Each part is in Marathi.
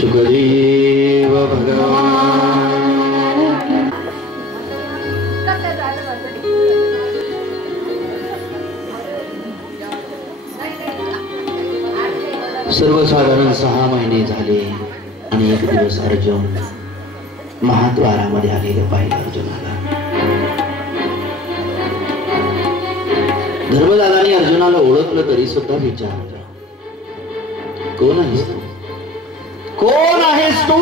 शुकदेव भगवान सर्वसाधारण 6 महिने झाले आणि एक दिवस अर्जुन महाद्वारामध्ये आलेले पाहिलं. अर्जुनाला धर्मदादाने अर्जुनाला ओळखलं तरी सुद्धा विचारलं, कोण आहेस तू? कोण आहेस तू?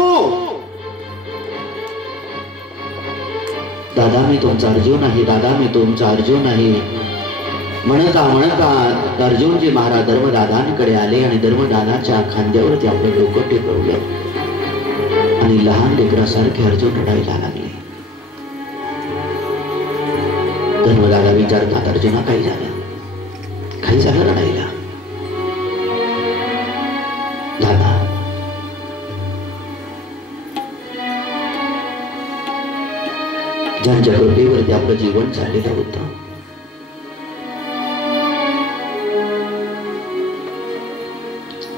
दादा मी तुमचा अर्जुन आहे, दादा मी तुमचा अर्जुन आहे म्हणता म्हणता अर्जुनजी महाराज धर्मदादांकडे आले आणि धर्मदादाच्या खांद्यावरती आपलं डोकं टेकवलं आणि लहान लेकरासारखे अर्जुन रडायला लागले. धर्मदादा विचारतात, अर्जुना काही झालं? काही झालं रडायला? दादा ज्यांच्या कृपेवरती आपलं जीवन चाललेलं होतं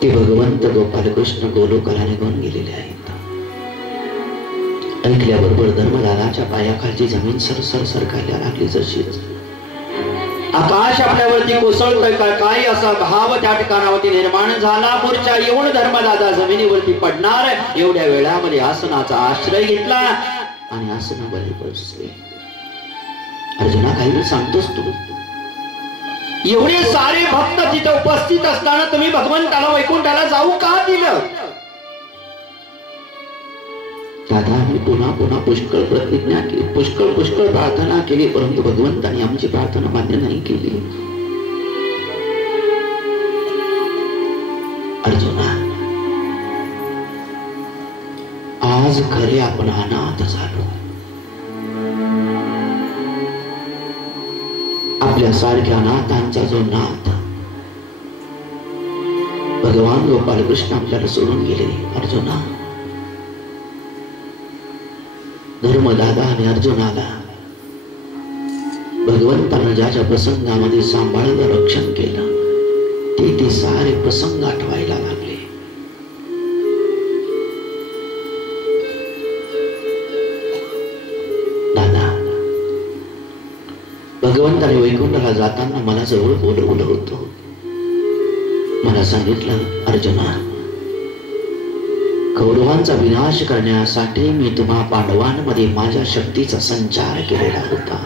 ते भगवंत गोपालकृष्ण गोलोकाला निघून गेलेले आहेत. ऐकल्याबरोबर धर्मदादाच्या पायाखालची जमीन सरसर सरकायला लागली. जशीच आकाश आपल्यावरती कोसळतोय का काय असा भाव त्या ठिकाणावरती निर्माण झाला. मोर्चा येऊन धर्मदादा जमिनीवरती पडणार एवढ्या वेळामध्ये आसनाचा आश्रय घेतला आणि आसनावरती बसले. अर्जुना काही सांगतोस तू? एवढे सारे भक्त तिथे उपस्थित असताना तुम्ही भगवंताला वैकुंठाला जाऊ का दिलं? दादा मी पुन्हा पुन्हा पुष्कळ प्रतिज्ञा केली, पुष्कळ प्रार्थना केली, परंतु भगवंताने आमची प्रार्थना मान्य नाही केली. अर्जुना आज खरे आपण अनाथ झालो. आपल्या सारख्या नाथांचा जो नाथ भगवान गोपालकृष्ण आपल्याला सोडून गेले. अर्जुना धर्मदादा आणि अर्जुनाला भगवंतानं ज्याच्या प्रसंगामध्ये सांभाळलं रक्षण केलं ते सारे प्रसंग आठवायला लागले. दादा भगवंताने वैकुंठाला जाताना मला जवळ बोलवलं होतं. मला सांगितलं, अर्जुना कौरवांचा विनाश करण्यासाठी मी तुम्हा पांडवांमध्ये माझ्या शक्तीचा संचार केलेला होता.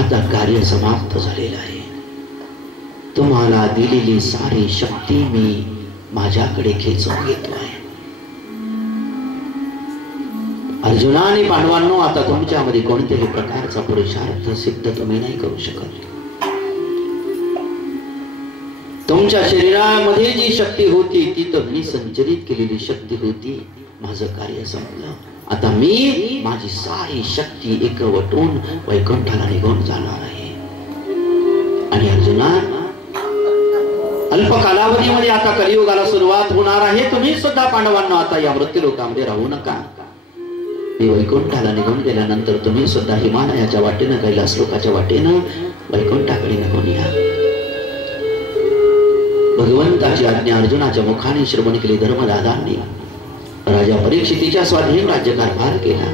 आता कार्य समाप्त झालेलं आहे. तुम्हाला दिलेली सारी शक्ती मी माझ्याकडे खेचून घेतोय. अर्जुना आणि पांडवांनो आता तुमच्यामध्ये कोणत्याही प्रकारचा पुरुषार्थ सिद्ध तुम्ही नाही करू शकत. तुमच्या शरीरामध्ये जी शक्ती होती ती तर मी संचरित केलेली शक्ती होती. माझं कार्य संपलं. आता मी माझी सारी शक्ती एकवटून वैकुंठाला निघून जाणार आहे. आणि अर्जुना अल्प कालावधीमध्ये आता कलियुगाला सुरुवात होणार आहे. तुम्ही सुद्धा पांडवांना आता या मृत्यू लोकामध्ये राहू नका. मी वैकुंठाला निघून गेल्यानंतर तुम्ही सुद्धा हिमालयाच्या वाटेनं कैलास लोकाच्या वाटेनं वैकुंठाकडे निघून या. भगवंताची आज्ञा अर्जुनाच्या मुखाने श्रवण केली. धर्मदादांनी राजा परीक्षितीच्या स्वाधीन राज्यकारभार केला.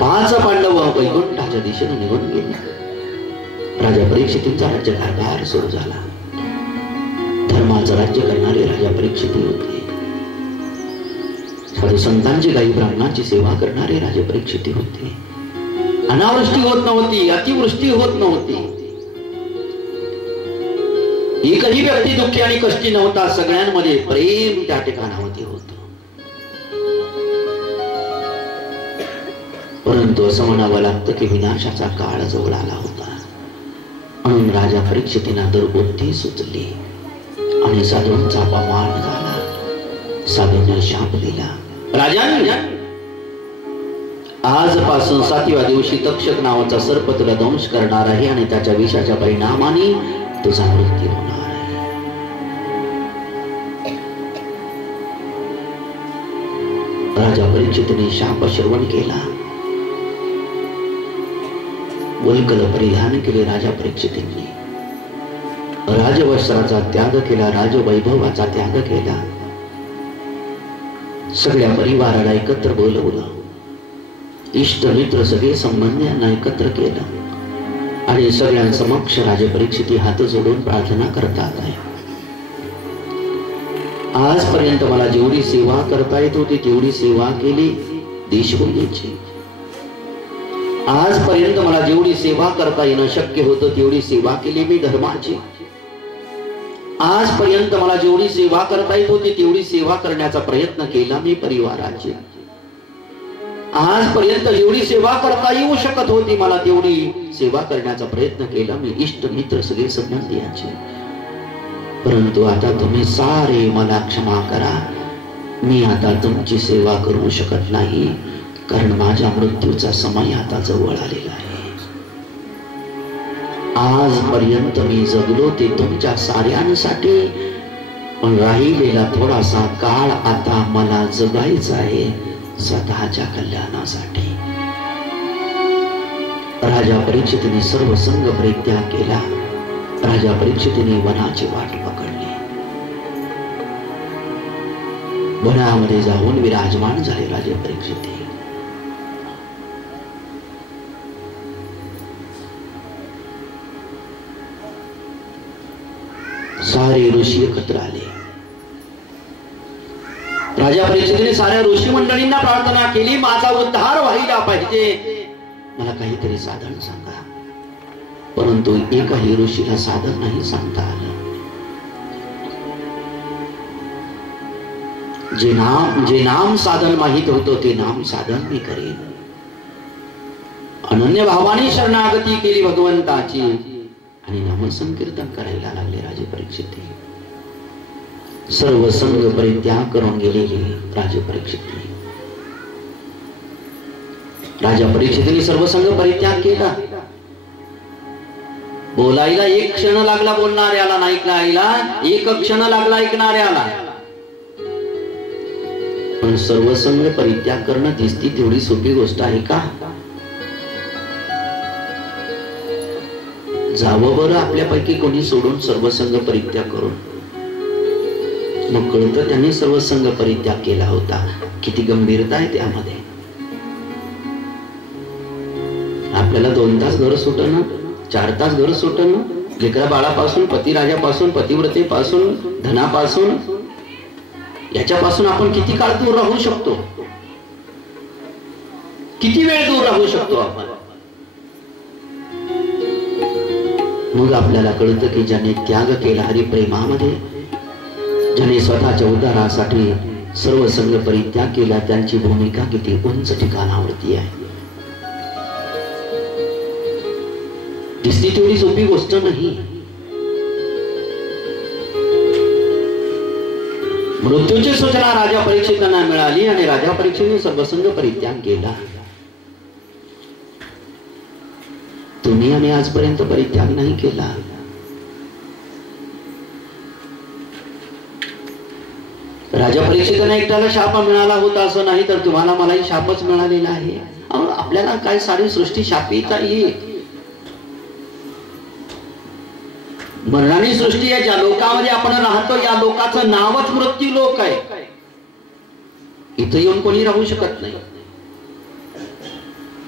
5 पांडव वैकुंठाच्या दिशेने निघून गेले. राजा परीक्षितींचा राज्यकारभार सुरू झाला. धर्माचं राज्य करणारे राजा परीक्षिती होते. साधू संतांची गाई ब्राह्मणांची सेवा करणारे राजा परीक्षिती होते. अनावृष्टी होत नव्हती, अतिवृष्टी होत नव्हती. एकही व्यक्ती दुःखी आणि कष्टी नव्हता. सगळ्यांमध्ये प्रेम त्या ठिकाणावरती होत. परंतु असं म्हणावं लागतं की विनाशाचा काळ जवळ आला होता. म्हणून राजा परीक्षितींना दुर्बुद्धी सुचली आणि साधूंचा अपमान झाला. साधूंना शाप दिला. राजांनी आजपासून 7व्या दिवशी तक्षक नावाचा सर्प तुला दंश करणार आहे आणि त्याच्या विषाच्या परिणामाने तुझा मृत्यू होणार आहे. राजा परीक्षितीने शाप श्रवण केला. वल्कल परिधान केले राजा परीक्षितींनी. राजवस्त्राचा त्याग केला, राजवैभवाचा त्याग केला, सगळ्या परिवाराला एकत्र बोलवलं, इष्ट मित्र सगळे संबंधियांना एकत्र केलं आणि सगळ्यांसमक्ष राजे परीक्षित हात जोडून प्रार्थना करतात आहे. आजपर्यंत मला जेवढी सेवा करता येत होती तेवढी सेवा केली देशभूमीची. आजपर्यंत मला जेवढी सेवा करता येणं शक्य होतं तेवढी सेवा केली मी धर्माची. आजपर्यंत मला जेवढी सेवा करता येत होती तेवढी सेवा करण्याचा प्रयत्न केला मी परिवाराची. आजपर्यंत जेवढी सेवा करता येऊ शकत होती मला तेवढी सेवा करण्याचा प्रयत्न केला मी इष्ट मित्र सगळे संबंधियांची. परंतु आता तुम्ही सारे मला क्षमा करा, मी आता तुमची सेवा करू शकत नाही, कारण माझ्या मृत्यूचा समय आता जवळ आलेला आहे. आजपर्यंत मी जगलो ते तुमच्या साऱ्यांसाठी, पण राहिलेला थोडासा काळ आता मला जगायचा आहे स्वतःच्या कल्याणासाठी. राजा परीक्षितने सर्व संघ परित्याग केला. राजा परीक्षितने वनाची वाट पकडली. वनामध्ये जाऊन विराजमान झाले राजा परीक्षित. सारे ऋषी एकत्र आले. राजा परीक्षितने साऱ्या ऋषी मंडळींना प्रार्थना केली, माझा उद्धार व्हायला पाहिजे, मला काहीतरी साधन सांगा. परंतु एकाही ऋषीला साधन नाही सांगता आलं. जे नाम साधन माहित होतं ते नाम साधन मी करेन. अनन्य भावाने शरणागती केली भगवंताची आणि नामसंकीर्तन करायला लागले राजे परीक्षित. सर्व संघ परित्याग करून गेलेले राजे परीक्षित. राजा परीक्षितने सर्व संघ परित्याग केला. बोलायला एक क्षण लागला बोलणाऱ्याला, ऐकणाऱ्याला एक क्षण लागला ऐकणाऱ्याला. पण सर्व संघ परित्याग करणं दिसती तेवढी सोपी गोष्ट आहे का? जावं बरं आपल्यापैकी कोणी सोडून सर्व संघ परित्याग करून. मग कळतं त्यांनी सर्व संघ परित्याग केला होता. किती गंभीरता आहे त्यामध्ये. आपल्याला 2 तास घर सुटणं, 4 तास घर सुटणं, लेकरा बाळापासून, पतिराजापासून, पतिव्रतेपासून, धनापासून, याच्यापासून आपण किती काळ दूर राहू शकतो, किती वेळ दूर राहू शकतो आपण. मग आपल्याला कळतं की ज्याने त्याग केला हरिप्रेमामध्ये, ज्याने स्वतःच्या उद्धारासाठी सर्व संघ परित्याग केला, त्यांची भूमिका किती उंच ठिकाणावरती आहे. दिसती तेवढी सोपी गोष्ट नाही. मृत्यूची सूचना राजा परीक्षितांना मिळाली आणि राजा परीक्षितने सर्व संघ परित्याग केला. तुम्ही आणि आजपर्यंत परित्याग नाही केला. राजा परीक्षितांना एकट्याला शाप मिळाला होता असं नाही, तर तुम्हाला मलाही शापच मिळालेला आहे. आपल्याला काय सारी सृष्टी शापित आहे. मरणारी सृष्टी आहे. ज्या लोकांमध्ये आपण राहतो या लोकांचं नावच मृत्यू लोक आहे. इथं येऊन कोणी राहू शकत नाही.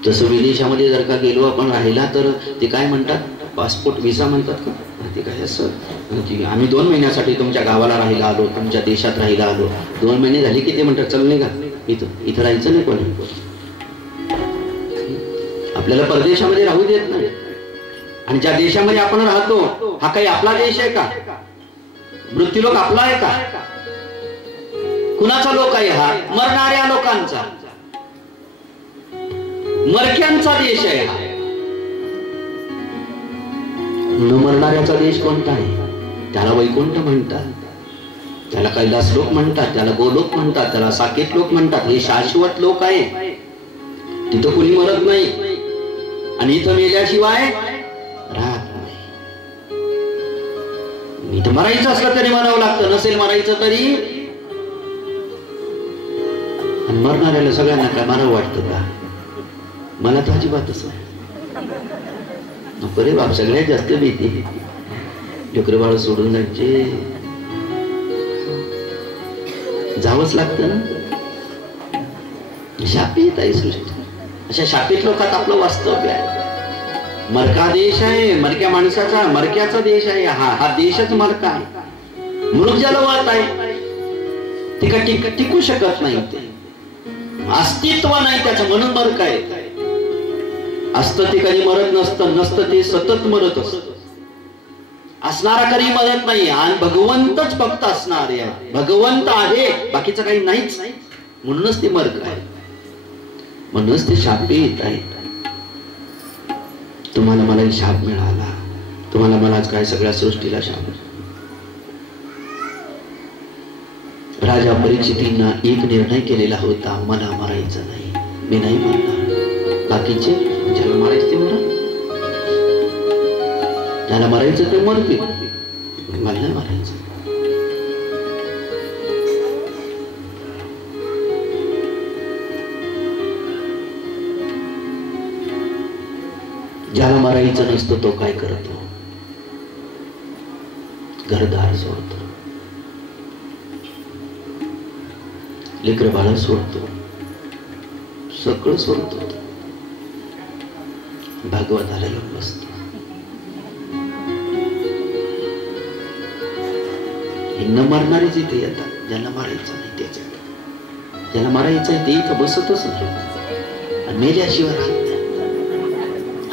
जसं विदेशामध्ये जर का गेलो आपण राहिला तर ते काय म्हणतात, पासपोर्ट व्हिसा म्हणतात का, ते काय असं, आम्ही 2 महिन्यासाठी तुमच्या गावाला राहिला आलो, तुमच्या देशात राहिला आलो. 2 महिने झाले की ते म्हणतात चल नाही का, इथं राहायचं नाही कोणी. आपल्याला परदेशामध्ये राहू देत नाही. आणि ज्या देशामध्ये आपण राहतो हा काही आपला देश आहे का? मृत्यू लोक आपला आहे का? कुणाचा लोक आहे हा? मरणाऱ्या लोकांचा, मरक्यांचा देश आहे हा. न मरणाऱ्याचा देश कोणता आहे? त्याला वैकुंठ म्हणतात, त्याला कैलास लोक म्हणतात, त्याला गोलोक म्हणतात, त्याला साकेत लोक म्हणतात. हे शाश्वत लोक आहे. तिथं कोणी मरत नाही आणि इथं मेल्याशिवाय राहत नाही. इथं मरायचं असलं तरी मरावं लागतं, नसेल मरायचं तरी. मरणाऱ्याला सगळ्यांना काय मरावं वाटतं का? मला तर अजिबात असं नको रे बाप. सगळ्यात जास्त भीती लेकरं बाळ सोडून जायचे, जावंच लागतं ना. शापित आहे सृष्टी. अशा शापित लोकात आपलं वास्तव्य आहे. मरका देश आहे, मरक्या माणसाचा मरक्याचा देश आहे. हा देशच मरका आहे, मृग जलवात आहे. ती का टिकू शकत नाही, ते अस्तित्व नाही त्याचं, म्हणून मरका आहे. असतं ते कधी मरत नसतं ते सतत मरत असत. असणारा कधी मरत नाही, आणि भगवंतच फक्त असणार आहे. भगवंत आहे, बाकीचं काही नाहीच, म्हणूनच ते मरक आहे, म्हणूनच ते शापित आहे. तुम्हाला मला शाप मिळाला, तुम्हाला मलाच काय सगळ्या सृष्टीला शाप. राजा परीक्षितींना एक निर्णय केलेला होता, मला मरायचं नाही, मी नाही मरणार. बाकीचे ज्याला मारायचं ते मरा, ज्याला मरायचं ते मरतील, मला नाही मारायचं. ज्याला मारायचं नसतं तो काय करतो? घरदार सोडतो, लेकर बाळ सोडतो, सगळं सोडतो, भागवताला येऊन बसतो. न मरणारीच इथे येतात, ज्याला मारायचं नाही तेच येतात. ज्याला मारायचं आहे ते इथं बसतच नाही, आणि मेल्याशिवाय राहत नाही.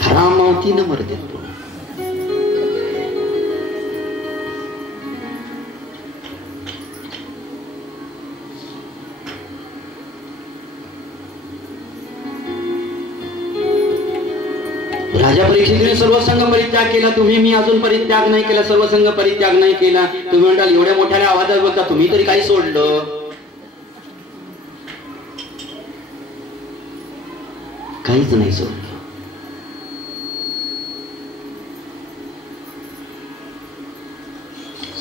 हरामावती न मरते. राजा परीक्षितीने सर्वसंग परित्याग केला, तुम्ही मी अजून परित्याग नाही केला, सर्वसंग परित्याग नाही केला. तुम्ही म्हणाल एवढ्या मोठ्या आवाजात बोलता, तुम्ही तरी काही सोडलं? काहीच नाही सोडलं.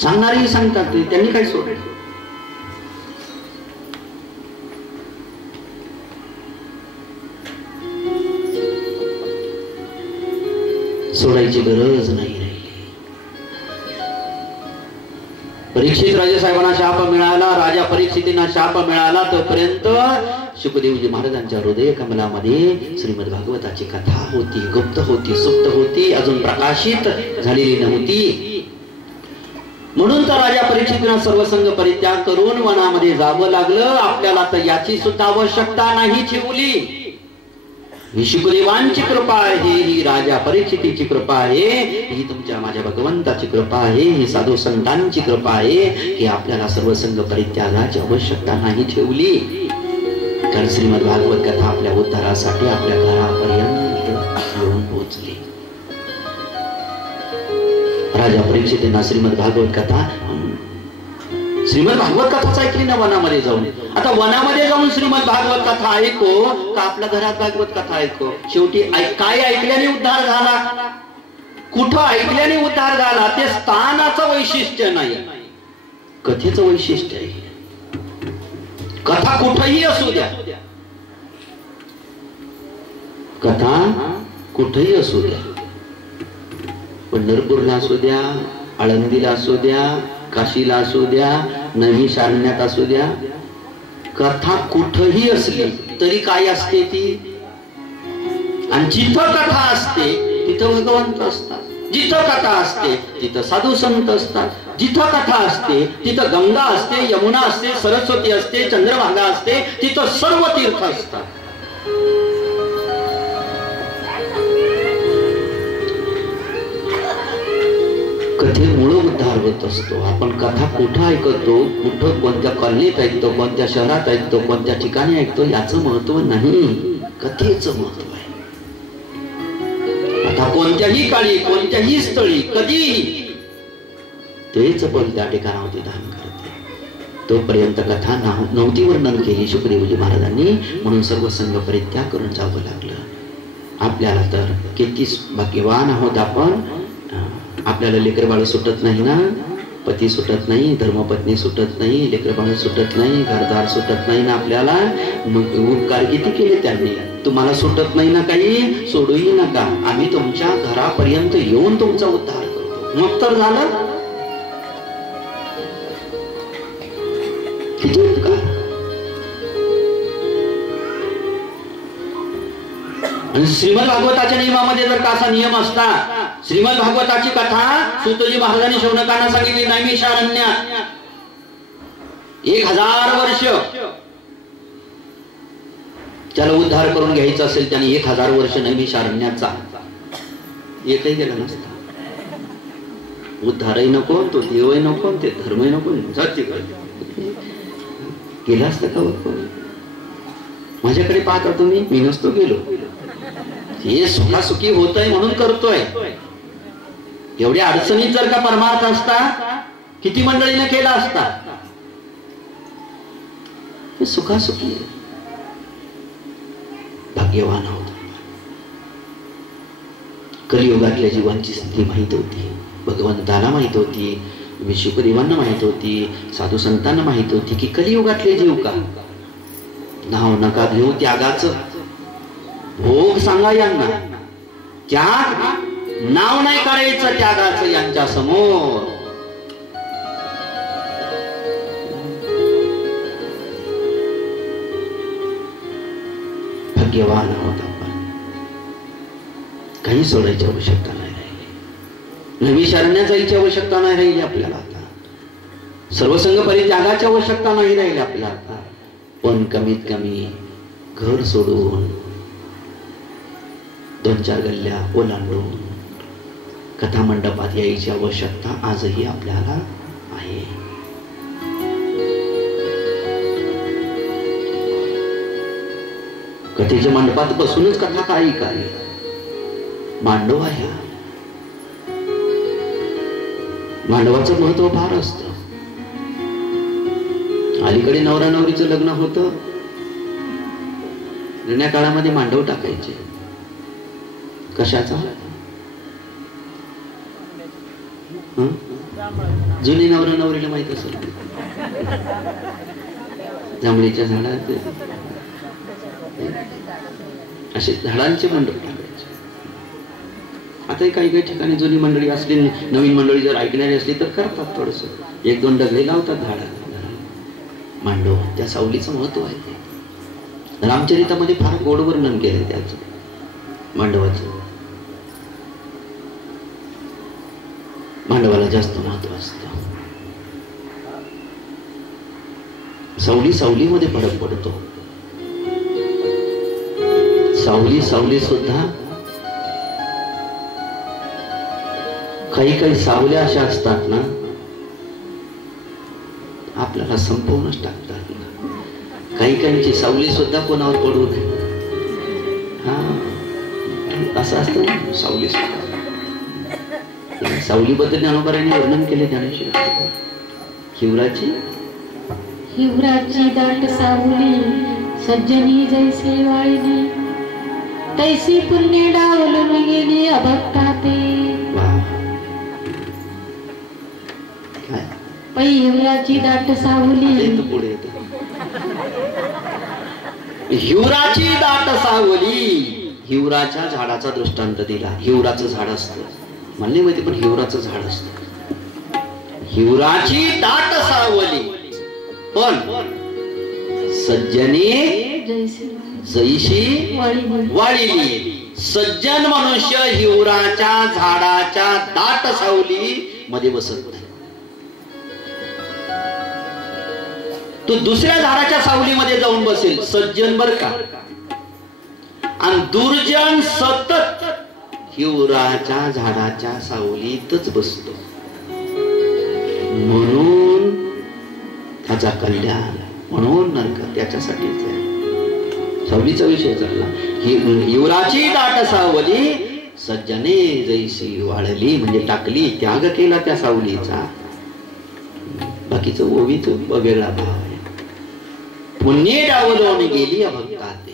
सांगणारेही सांगतात त्यांनी काय सोडलं. सोडायची गरज नाही राहिली. परीक्षित राजेसाहेबांना शाप मिळाला, राजा परीक्षितींना शाप मिळाला, तोपर्यंत शुकदेवजी महाराजांच्या हृदय कमलामध्ये श्रीमद भागवताची कथा होती, गुप्त होती, सुप्त होती, अजून प्रकाशित झालेली नव्हती. म्हणून तर राजा परीक्षितींना सर्वसंग परित्याग करून वनामध्ये जावं लागलं. आपल्याला तर याची सुद्धा आवश्यकता नाही ठेवली. ही शुकदेवांची कृपा आहे, ही राजा परीक्षितीची कृपा आहे, ही तुमच्या माझ्या भगवंताची कृपा आहे, ही साधू संतांची कृपा आहे की आपल्याला सर्वसंग परित्यागाची आवश्यकता नाही ठेवली. कारण श्रीमद भागवत कथा आपल्या उद्धारासाठी आपल्या घरापर्यंत येऊन पोहोचली. राजा परीक्षितींना श्रीमद भागवत कथा ऐकली ना वनामध्ये जाऊन. आता वनामध्ये जाऊन श्रीमद भागवत कथा ऐको का आपल्या घरात भागवत कथा ऐको? शेवटी काय ऐकल्याने उद्धार झाला, कुठं ऐकल्याने उद्धार झाला ते स्थानाचं वैशिष्ट्य नाही, कथेचं वैशिष्ट्य आहे. कथा कुठेही असू द्या, कथा कुठेही असू द्या, पंढरपूरला असू द्या, आळंदीला असू द्या, काशीला असू द्या, नवी शारण्यात असू द्या, कथा कुठही असली तरी काय असते ती? आणि जिथं कथा असते तिथं भगवंत असतात, जिथं कथा असते तिथं साधू संत असतात, जिथं कथा असते तिथं गंगा असते, यमुना असते, सरस्वती असते, चंद्रभागा असते, तिथं सर्व तीर्थ असतात. कथेमुळे उद्धार होत असतो. आपण कथा कुठं ऐकतो, कुठं कोणत्या कॉलनीत ऐकतो, कोणत्या शहरात ऐकतो, कोणत्या ठिकाणी ऐकतो याचं महत्व नाही, कथेचं महत्व आहे. आता कोणत्याही काळी, कोणत्याही स्थळी, कधीही तेच बल त्या ठिकाणावरती धारण करते. तोपर्यंत कथा नव्हती वर्णन केली शुकदेवजी महाराजांनी, म्हणून सर्व संघ परित्याग करून जावं लागलं. आपल्याला तर किती भाग्यवान आहोत आपण. आपल्याला लेकर बाळ सुटत नाही ना, पती सुटत नाही, धर्मपत्नी सुटत नाही, लेकर बाळ सुटत नाही, घरदार सुटत नाही ना आपल्याला. मग उपकार किती केले त्यांनी. तुम्हाला सुटत नाही ना काही, सोडूही नका, आम्ही तुमच्या घरापर्यंत येऊन तुमचा उद्धार करतो. मग तर झालं. किती उपकार. आणि श्रीमद भागवताच्या नियमामध्ये जर का असा नियम असता, श्रीमद भागवताची कथा सूतजी महाराजांनी शौनकांना सांगितली नैमिषारण्यात 1000 वर्ष त्याला उद्धार करून घ्यायचा असेल त्याने 1000 वर्ष नैमिषारण्याचा एकही गेला नसता. उद्धारही नको, तो देवही नको, ते धर्मही नको, जाती गेला असता का? माझ्याकडे पाहता तुम्ही, मी नसतो गेलो. हे सुखासुखी होतय म्हणून करतोय. एवढ्या अडचणीत जर का परमार्थ असता किती मंडळीने केला असता. हे सुखासुखी भाग्यवान होता. कलियुगातल्या जीवांची स्थिती माहित होती, भगवंताला माहित होती, विश्वदेवांना माहित होती, साधू संतांना माहित होती की कलियुगातले जीव का नाव नका घेऊ त्यागाचं. भोग सांगा यांना, त्याग नाव नाही काढायचं त्यागाचं यांच्या समोर. भाग्यवान होता. काही सोडायची आवश्यकता नाही राहिली, नैमिषारण्य जायची आवश्यकता नाही राहिली आपल्याला आता, सर्वसंग परित्यागाची आवश्यकता नाही राहिली आपल्याला आता. पण कमीत कमी घर सोडून 2-4 गल्ल्या ओलांडून कथा मंडपात यायची आवश्यकता आजही आपल्याला आहे. कथेच्या मंडपात बसूनच कथा काही काय मांडव आहे. मांडवाचं महत्व फार असतं. अलीकडे नवरा नवरीचं लग्न होतं, जुन्या काळामध्ये मांडव टाकायचे. कशाचा? जुनी नवरा नवरीला माहित असेल, जांभळीच्या झाडात असे झाडांचे मंडप टाकायचे. आता काही काही ठिकाणी जुनी मंडळी असली, नवीन मंडळी जर ऐकणारी असली तर करतात, थोडस 1-2 डगळे लावतात झाडाला. मांडव त्या सावलीचं महत्व आहे. रामचरितामध्ये फार गोड वर्णन केलंय त्याचं मांडवाचं. मांडवाला जास्त महत्व असतं. सावली सावलीमध्ये फरक पडतो. सावली सावली सुद्धा काही काही सावल्या अशा असतात ना, आपल्याला संपवूनच टाकतात. काही काहींची सावली सुद्धा कोणावर पडू नये, असं असतं सावली सुद्धा. सावलीबद्दल ज्ञानोबारांनी वर्णन केले ज्ञानेश्वर. हिवराची दाट सावली सज्जनी जैसे वाळली, तैसी पुण्य डावलून गेली अभक्ता ते. पै हिवराची दाट सावली, पुढे हिवराची दाट सावली. हिवराच्या झाडाचा दृष्टांत दिला. हिवराचं झाड असतं म्हणले माहिती, पण हिवराचं झाड असतं. हिवराची दाट सावली, पण सज्जने जैशी वाळिली. सज्जन मनुष्य हिवराच्या झाडाच्या दाट सावली मध्ये बसत नाही. तो दुसऱ्या झाडाच्या सावलीमध्ये जाऊन बसेल सज्जन बर का. आणि दुर्जन सतत हिवराच्या झाडाच्या सावलीतच बसतो. म्हणून त्याचा कल्याण, म्हणून नरक त्याच्यासाठीच आहे. सावलीचा विषय चालला. हिवराची दाट सावली सज्जने जैसी वाळली, म्हणजे टाकली, त्याग केला त्या सावलीचा. बाकीचं ओवीच वेगळा भाव आहे. पुण्य डावलून गेली अभक्ताते.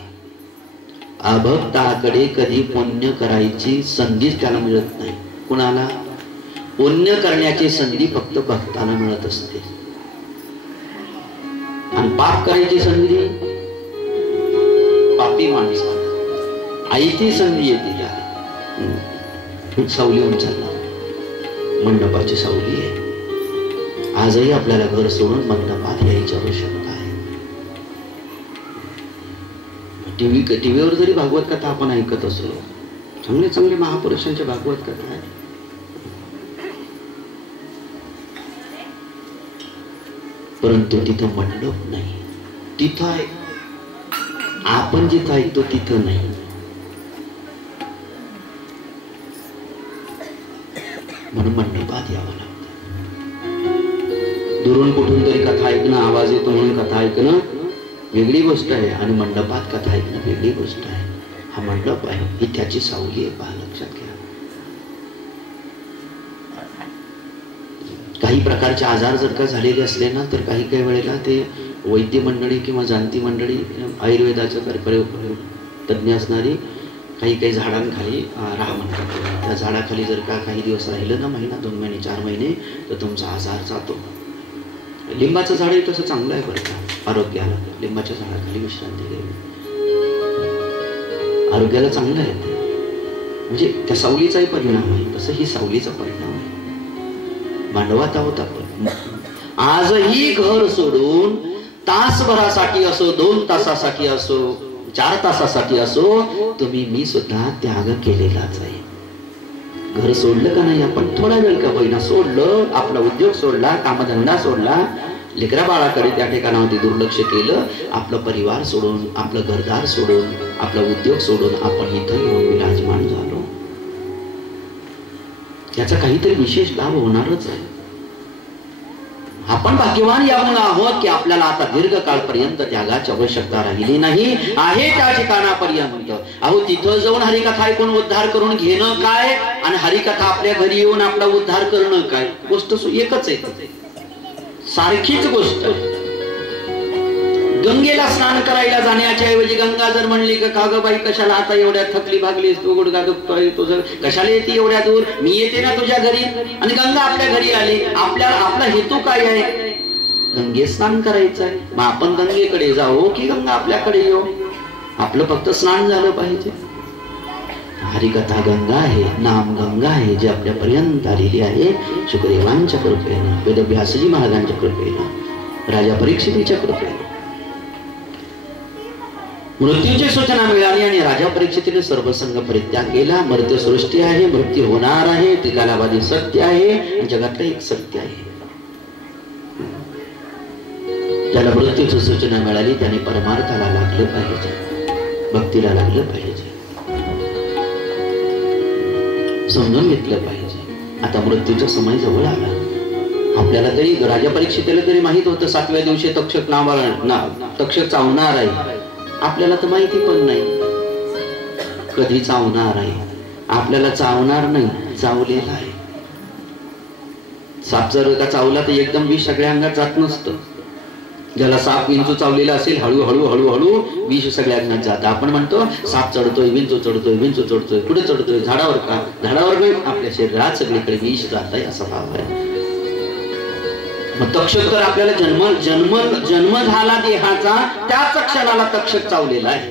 अभक्ताकडे कधी पुण्य करायची संधीच त्याला मिळत नाही. कुणाला? पुण्य करण्याची संधी फक्त भक्ताला मिळत असते. आणि पाप करायची संधी पापी माणसाला आईची संधी येते. सावली उंचाला मंडपाची सावली आहे. आजही आपल्याला घर सोडून मंडपात यायची आवश्यकता आहे. टीव्हीवर जरी भागवत कथा आपण ऐकत असलो, चांगले चांगले महापुरुषांच्या भागवत कथा आहे, परंतु तिथं मंडप नाही. तिथं आहे, आपण जिथं ऐकतो तिथं नाही. म्हणून मंडपात यावं लागतं. दुरून कुठून तरी कथा ऐकणं, आवाज येतो म्हणून कथा ऐकणं वेगळी गोष्ट आहे, आणि मंडपात कथा ऐकणं वेगळी गोष्ट आहे. हा मंडप आहे, ही त्याची सावली आहे, पहा, लक्षात घ्या. काही प्रकारचे आजार जर का झालेले असले ना, तर काही काही वेळेला ते वैद्य मंडळी किंवा जाणती मंडळी, आयुर्वेदाच्या तज्ञ असणारी, काही काही झाडांखाली राहा म्हणतात. त्या झाडाखाली जर का काही दिवस राहिलं ना, महिना 2 महिने 4 महिने, तर तुमचा आजार जातो. लिंबाचं झाडही तसं चांगलं आहे बरं का आरोग्याला. लिंबाच्या झाडाखाली विश्रांती घ्यावी, आरोग्याला चांगलं आहे ते. म्हणजे त्या सावलीचाही परिणाम आहे, तसं ही सावलीचा परिणाम आहे. मांडवात आहोत आपण. आजही घर सोडून तासभरासाठी असो, 2 तासासाठी असो, 4 तासासाठी असो, तुम्ही मी सुद्धा त्याग केलेलाच आहे. घर सोडलं का नाही आपण, थोडा वेळ का होईना सोडलं, आपला उद्योग सोडला, कामधंदा सोडला, लेकरा बाळाकडे त्या ठिकाणावरती दुर्लक्ष केलं, आपलं परिवार सोडून, आपलं घरदार सोडून, आपला उद्योग सोडून आपण इथं येऊन विराजमान झालो. याचा काहीतरी विशेष लाभ होणारच आहे. आपण भाग्यवान यावून आहोत की आपल्याला आता दीर्घकाळपर्यंत त्यागाची आवश्यकता राहिली नाही आहे. त्या ठिकाणापर्यंत अहो तिथं जाऊन हरिकथा ऐकून उद्धार करून घेणं काय, आणि हरिकथा आपल्या घरी येऊन आपला उद्धार करणं काय, गोष्ट एकच आहे, सारखीच गोष्ट. गंगेला स्नान करायला जाण्याच्या ऐवजी गंगा जर म्हणली का ग बाई कशाला आता एवढ्या थकली भागलीस तू, गुडघा दुखतोय तुझं, कशाला येते एवढ्या दूर, मी येते ना तुझ्या घरी. आणि गंगा आपल्या घरी आली, आपला हेतू काय आहे, गंगे स्नान करायचं आहे. मग आपण गंगेकडे जाऊ की गंगा आपल्याकडे येऊ, आपलं फक्त स्नान झालं पाहिजे. हरिकथा गंगा आहे, नाम गंगा आहे, जे आपल्यापर्यंत आलेली आहे शुकदेवांच्या कृपेनं, वेदव्यासजी महाराजांच्या कृपेनं, राजा परीक्षितीच्या कृपेनं. मृत्यूची सूचना मिळाली आणि राजा परीक्षितीने सर्वसंग परित्याग केला. मर्त्य सृष्टी आहे, मृत्यू होणार आहे, त्रिकालाबाधी सत्य आहे, जगातलं एक सत्य आहे. ज्याला मृत्यूची सूचना मिळाली त्याने परमार्थाला लागलं पाहिजे, भक्तीला लागलं पाहिजे, समजून घेतलं पाहिजे. आता मृत्यूचा समय जवळ आला. आपल्याला तरी राजा परीक्षितीला तरी माहित होतं 7व्या दिवशी तक्षक चावणार आहे. आपल्याला तर माहिती पण नाही कधी चावणार आहे. आपल्याला चावणार नाही, चावलेला आहे. साप जर का चावला तर एकदम विष सगळ्या अंगात जात नसतं. ज्याला साप विंचू चावलेला असेल हळूहळू हळूहळू विष सगळ्या अंगात जात. आपण म्हणतो साप चढतोय, विंचू चढतोय, विंचू चढतोय, कुठे चढतोय, झाडावर का, झाडावर नाही, आपल्या शरीरात सगळीकडे विष जात आहे असा भाव आहे. मग तक्षक तर आपल्याला जन्म झाला देहाचा, त्याच क्षणाला तक्षक चावलेला आहे.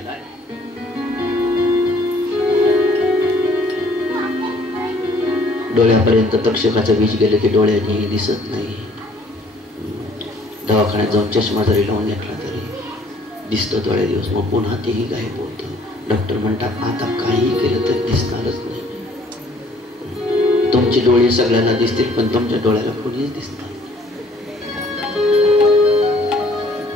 डोळ्यापर्यंत तक्षकाचं विष गेलं की डोळ्याने दिसत नाही. दवाखान्यात जाऊन चष्मा जरी लावून घेतला तरी दिसतं थोड्या दिवस, मग पुन्हा तेही गायब होतं. डॉक्टर म्हणतात आता काही केलं तरी दिसणारच नाही. तुमचे डोळे सगळ्यांना दिसतील पण तुमच्या डोळ्याला कोणीच दिसणार.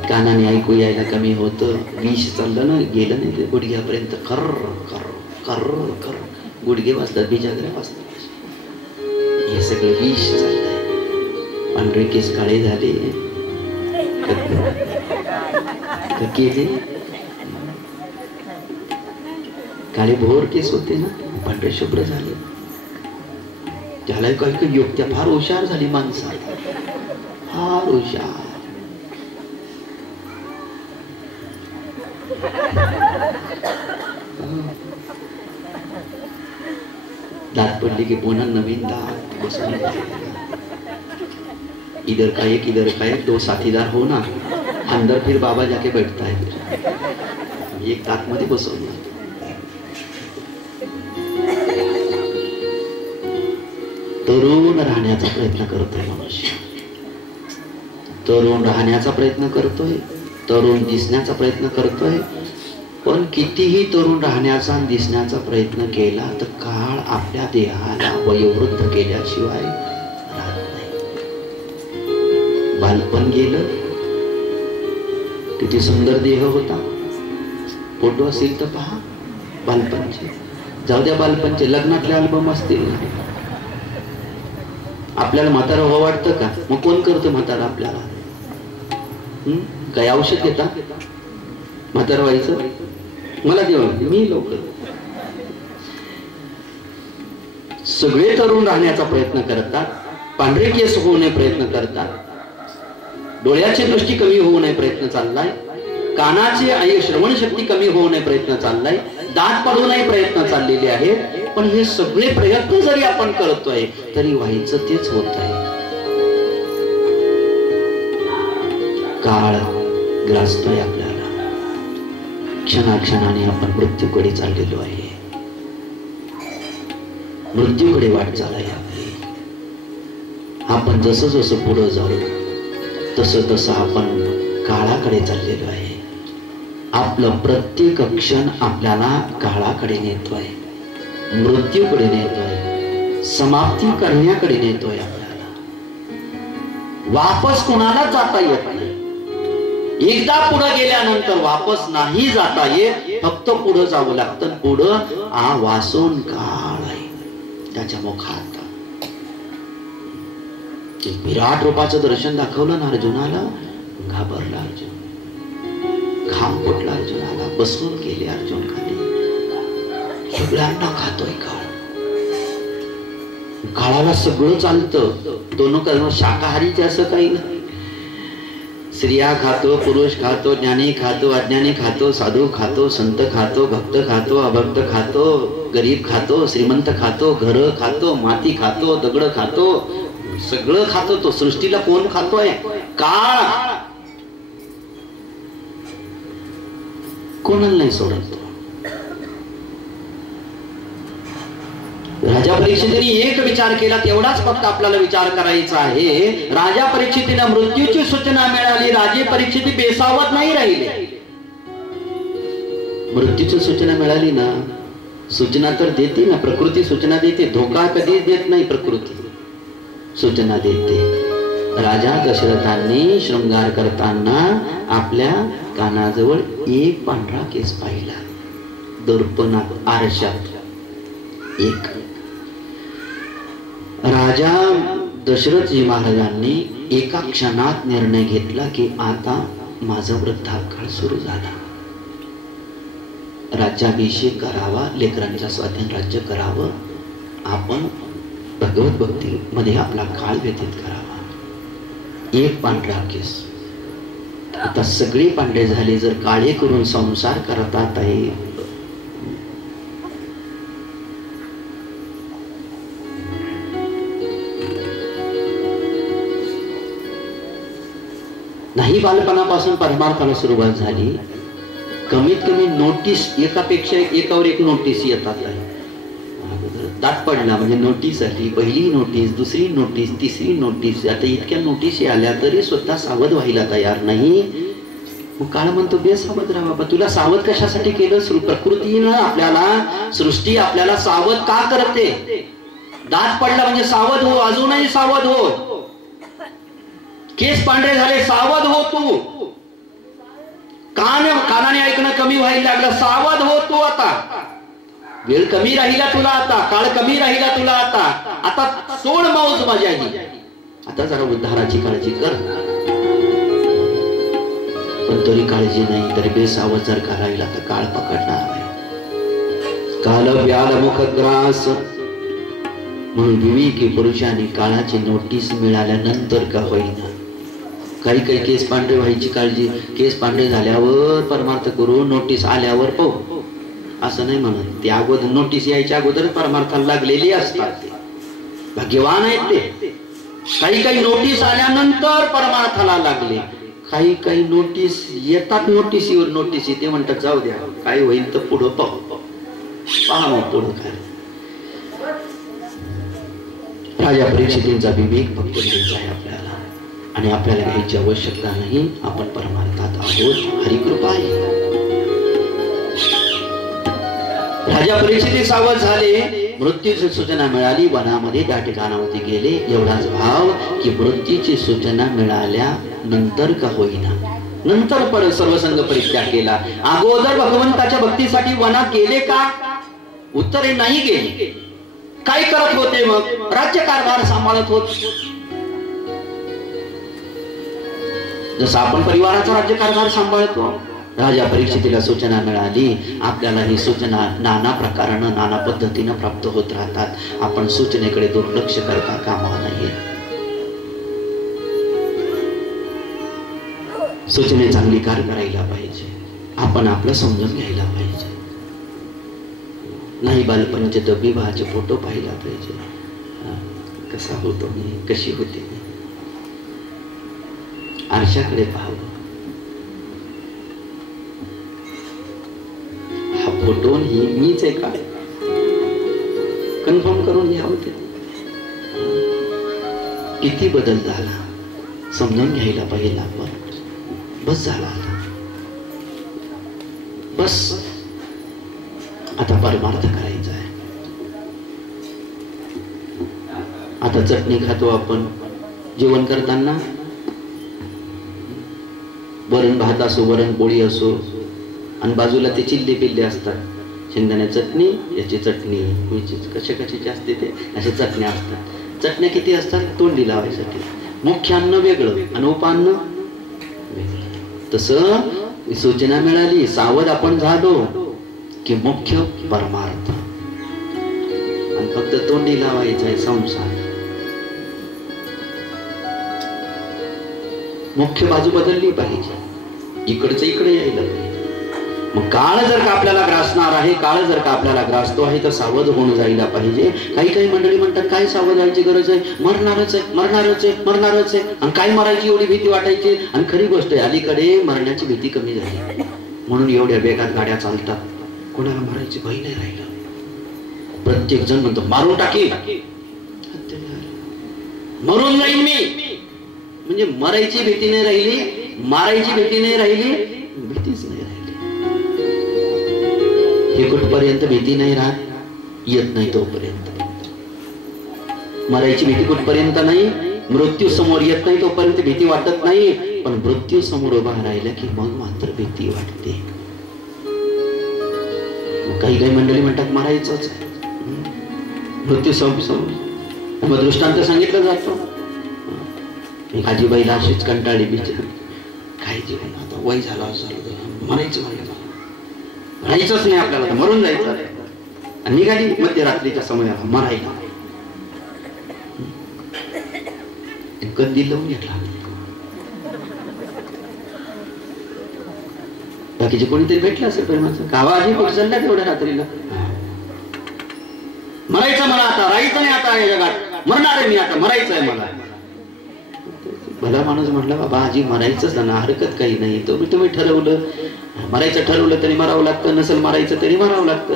कानाने ऐकू यायला कमी होतं, विष चाललं ना, गेलं नाही ते गुडघ्यापर्यंत, कर कर कर कर गुडघे वाजतात, बिजागरे वाजतात. हे सगळं विष चाललंय. पांढरे केस काळे झाले, केले काळे भोर केस होते ना, पांढरे शुभ्र झाले. त्याला काही काही युक्त्या फार हुशार झाली माणसं, फार हुशार. दात पडली की पुन्हा नवीन दात बसवून, इधर का एक 2 साथीदार हो ना, अंदर फिर बाबा जाके बैठता है, एक दात मध्ये बसवून. तरुण तरुण राहण्याचा प्रयत्न करतोय मनुष्य, तरुण राहण्याचा प्रयत्न करतोय, तरुण दिसण्याचा प्रयत्न करतोय. पण कितीही तरुण राहण्याचा दिसण्याचा प्रयत्न केला तर काळ आपल्या देहाला वयोवृद्ध केल्याशिवाय राहत नाही. बालपण गेलं, किती सुंदर देह होता. फोटो असेल तर पहा बालपणचे, जाऊ द्या बालपणचे, लग्नातले अल्बम असतील. आपल्याला म्हातारा व्हावं वाटतं का? मग कोण करतं म्हातारा आपल्याला? काय औषध घेता म्हातारा व्हायचं? मला देवा मी लवकर. सगळे तरुण राहण्याचा प्रयत्न करतात, पांढरे केस होऊ नये प्रयत्न करतात, डोळ्याची दृष्टी कमी होऊ नये प्रयत्न चाललाय, कानाची आणि श्रवण शक्ती कमी होऊ नये प्रयत्न चाललाय, दात पडू नये प्रयत्न चाललेले आहेत. पण हे सगळे प्रयत्न जरी आपण करतोय तरी व्हायचं तेच होत आहे. काळ ग्रासतोय आपल्याला, क्षणाक्षणाने आपण मृत्यूकडे चाललेलो आहे. मृत्यूकडे वाटचाल आहे आपली. आपण जसं जसं पुढे जाऊ तसं तसं आपण काळाकडे चाललेलो आहे. आपलं प्रत्येक क्षण आपल्याला काळाकडे नेतोय, मृत्यूकडे नेतोय, समाप्ती करण्याकडे नेतोय आपल्याला. वापस कुणाला जाता येत नाही. एकदा पुढे गेल्यानंतर वापस नाही जाता येत, फक्त पुढे जावं लागतं. पुढं वासून काळ आहे त्याच्या मुखात. विराट रूपाचं दर्शन दाखवलं ना अर्जुनाला, घाबरला अर्जुन, घाम फुटला अर्जुनाला, बसून गेले अर्जुन खाली. सगळ्यांना खातोय काळ. काळाला सगळं चालतं. दोन कर्म शाकाहारीचे असं काही नाही. स्त्रिया खातो, पुरुष खातो, ज्ञानी खातो, अज्ञानी खातो, साधू खातो, संत खातो, भक्त खातो, अभक्त खातो, गरीब खातो, श्रीमंत खातो, घर खातो, माती खातो, दगड खातो, सगळं खातो. तो सृष्टीला कोण खातोय? काळ. कोणाला नाही सोडत. राजा परीक्षितीने एक विचार केला, तेवढाच फक्त आपल्याला विचार करायचा आहे. राजा परीक्षितीला मृत्यूची सूचना मिळाली, राजे परीक्षिती बेसावत नाही राहिले. मृत्यूची सूचना मिळाली ना, सूचना तर देते ना, प्रकृती सूचना देते. धोका कधीच देत नाही, प्रकृती सूचना देते. राजा दशरथांनी शृंगार करताना आपल्या कानाजवळ एक पांढरा केस पाहिला, दर्पणात, आरशात एक. राजा दशरथजी महाराजांनी एका क्षणात निर्णय घेतला की आता माझा वृद्धापकाळ सुरू झाला. राज्याभिषेक करावा, लेकरांच्या स्वाधीन राज्य करावं, आपण भगवत भक्ती मध्ये आपला काळ व्यतीत करावा. एक पांढरा केस. आता सगळे पांढरे झाले, जर काळे करून संसार करतात आहे. नाही बालपणापासून परमार्थाला सुरुवात झाली. कमीत कमी नोटीस एकापेक्षा एकावर एक नोटीस येतात आहे. दाट पडला म्हणजे नोटीस आली, पहिली नोटीस, दुसरी नोटीस, तिसरी नोटीस. आता इतक्या नोटीस आल्या तरी स्वतः सावध व्हायला तयार नाही. मग काळ म्हणतो बेसावध राहा बाबा. तुला सावध कशासाठी केलं? प्रकृतीनं आपल्याला, सृष्टी आपल्याला सावध का करते? दात पडला म्हणजे सावध हो, अजूनही सावध हो. केस पांढरे झाले, सावध हो तू. कानाने ऐकणं कमी व्हायला लागलं, सावध हो तू. आता वेळ कमी राहिला तुला, आता काळ कमी राहिला तुला, आता सोड मौज मजा ही. आता जरा उद्धाराची काळजी कर. पण तरी काळजी नाही, तरी बेसावध जर का राहिला तर काळ पकडणार आहे. काल व्याल मुख ग्रास. म्हणून विवेकी पुरुषांनी काळाची नोटीस मिळाल्यानंतर का होईना, काही काही केस पांढरे व्हायची काळजी. केस पांढरे झाल्यावर परमार्थ करू, नोटीस आल्यावर पाहू असं नाही म्हणत. ते अगोदर नोटीस यायच्या अगोदर परमार्थाला लागलेली असतात. भाग्यवान आहेत ते. काही काही नोटीस आल्यानंतर परमार्थाला लागले. काही काही नोटीस येतात, नोटीसीवर नोटीस येते, म्हणतात जाऊ द्या काय होईल तर पुढं पाहू. पहा मग पुढं काय. राजा परीक्षितींचा विवेक फक्त घ्यायचा आहे आपल्याला, आणि आपल्याला घ्यायची आवश्यकता नाही. आपण परमार्थात आहोत, हरिकृपा आहे. राजा परीक्षिती सावध झाले. मृत्यूची सूचना मिळाली, वनामध्ये त्या ठिकाणावरती गेले. एवढाच भाव की मृत्यूची सूचना मिळाल्या नंतर का होईना, नंतर सर्वसंग परित्याग केला. अगोदर भगवंताच्या भक्तीसाठी वनात गेले का? उत्तरे नाही गेले. काय करत होते मग? राज्यकारभार सांभाळत होत. जसं आपण परिवाराचा राज्यकारभार सांभाळतो. राजा परीक्षितीला सूचना मिळाली. आपल्याला ही सूचना नाना प्रकारानं नाना पद्धतीनं प्राप्त होत राहतात. आपण सूचनेकडे दुर्लक्ष करता कामा नये. सूचनेचा अंगीकार करायला पाहिजे. आपण आपलं समजून घ्यायला पाहिजे. नाही बालपणचे विवाहाचे फोटो पाहिला पाहिजे. कसा होतो मी, कशी होती मी, आरशाकडे पाहावं. हा फोटो ही मीच आहे का कन्फर्म करून घ्यावं. ते किती बदल झाला समजून घ्यायला पाहिजे आपण. बस झाला आता, बस आता परमार्थ करायचा आहे. आता चटणी खातो आपण जेवण करताना. वरण भात असो, वरण पोळी असो, आणि बाजूला ते चिल्ले पिल्ले असतात. शेंगदाण्या चटणी, याची चटणी, कशा कशाची असते ते अशा चटण्या असतात. चटण्या किती असतात? तोंडी लावायसाठी. मुख्य अन्न वेगळं आणि उपान्न वेगळं. तसं सूचना मिळाली, सावध आपण झालो की मुख्य परमार्थ, आणि फक्त तोंडी लावायचा आहे संसार. मुख्य बाजू बदलली पाहिजे, इकडचं इकडे यायला पाहिजे. मग काळ जर का आपल्याला ग्रासणार आहे, काळ जर का आपल्याला ग्रासतो आहे, तर सावध होऊन जायला पाहिजे. काही मंडळी म्हणतात काय सावध व्हायची गरज आहे, मरणारच आहे, मरणारच आहे, मरणारच आहे, आणि काय मरायची एवढी भीती वाटायची. आणि खरी गोष्ट आहे, अलीकडे मरण्याची भीती कमी झाली म्हणून एवढ्या वेगात गाड्या चालतात. कोणाला मरायची भय नाही राहिलं. प्रत्येक जण म्हणतो मारून टाकी, मरून जाईन मी. म्हणजे मरायची भीती नाही राहिली, मारायची भीती नाही राहिली, भीतीच नाही राहिली. हे कुठपर्यंत भीती नाही राहत, येत नाही तोपर्यंत. मरायची भीती कुठपर्यंत नाही, मृत्यू समोर येत नाही तोपर्यंत भीती वाटत नाही. पण मृत्यू समोर उभा राहिला की मग मात्र भीती वाटते. काही मंडळी म्हणतात मरायचंच, मृत्यू समोर. मग दृष्टांत सांगितलं जातो. आजीबाईला अशीच कंटाळी बिचारी, काय जीवन आता वय झालं असं मरायचं म्हणलं, राहायचंच नाही आपल्याला, मरून जायचं. आणि निघाली मध्यरात्रीच्या समयाला मरायला. कधी लावून घेतला. बाकीचे कोणीतरी भेटलं असेल प्रेमाचं, गावा आधी पक्ष चालला तेवढ्या रात्रीला. मरायचं मला आता, राहायचं नाही आता या जगात, मरणार आहे मी आता, मरायचं आहे मला. भला माणूस म्हटला बाबा आजी मरायचंच ना, हरकत काही नाही. तुम्ही ठरवलं, मरायचं ठरवलं तरी मरावं लागतं, नसेल मरायचं तरी मरावं लागतं.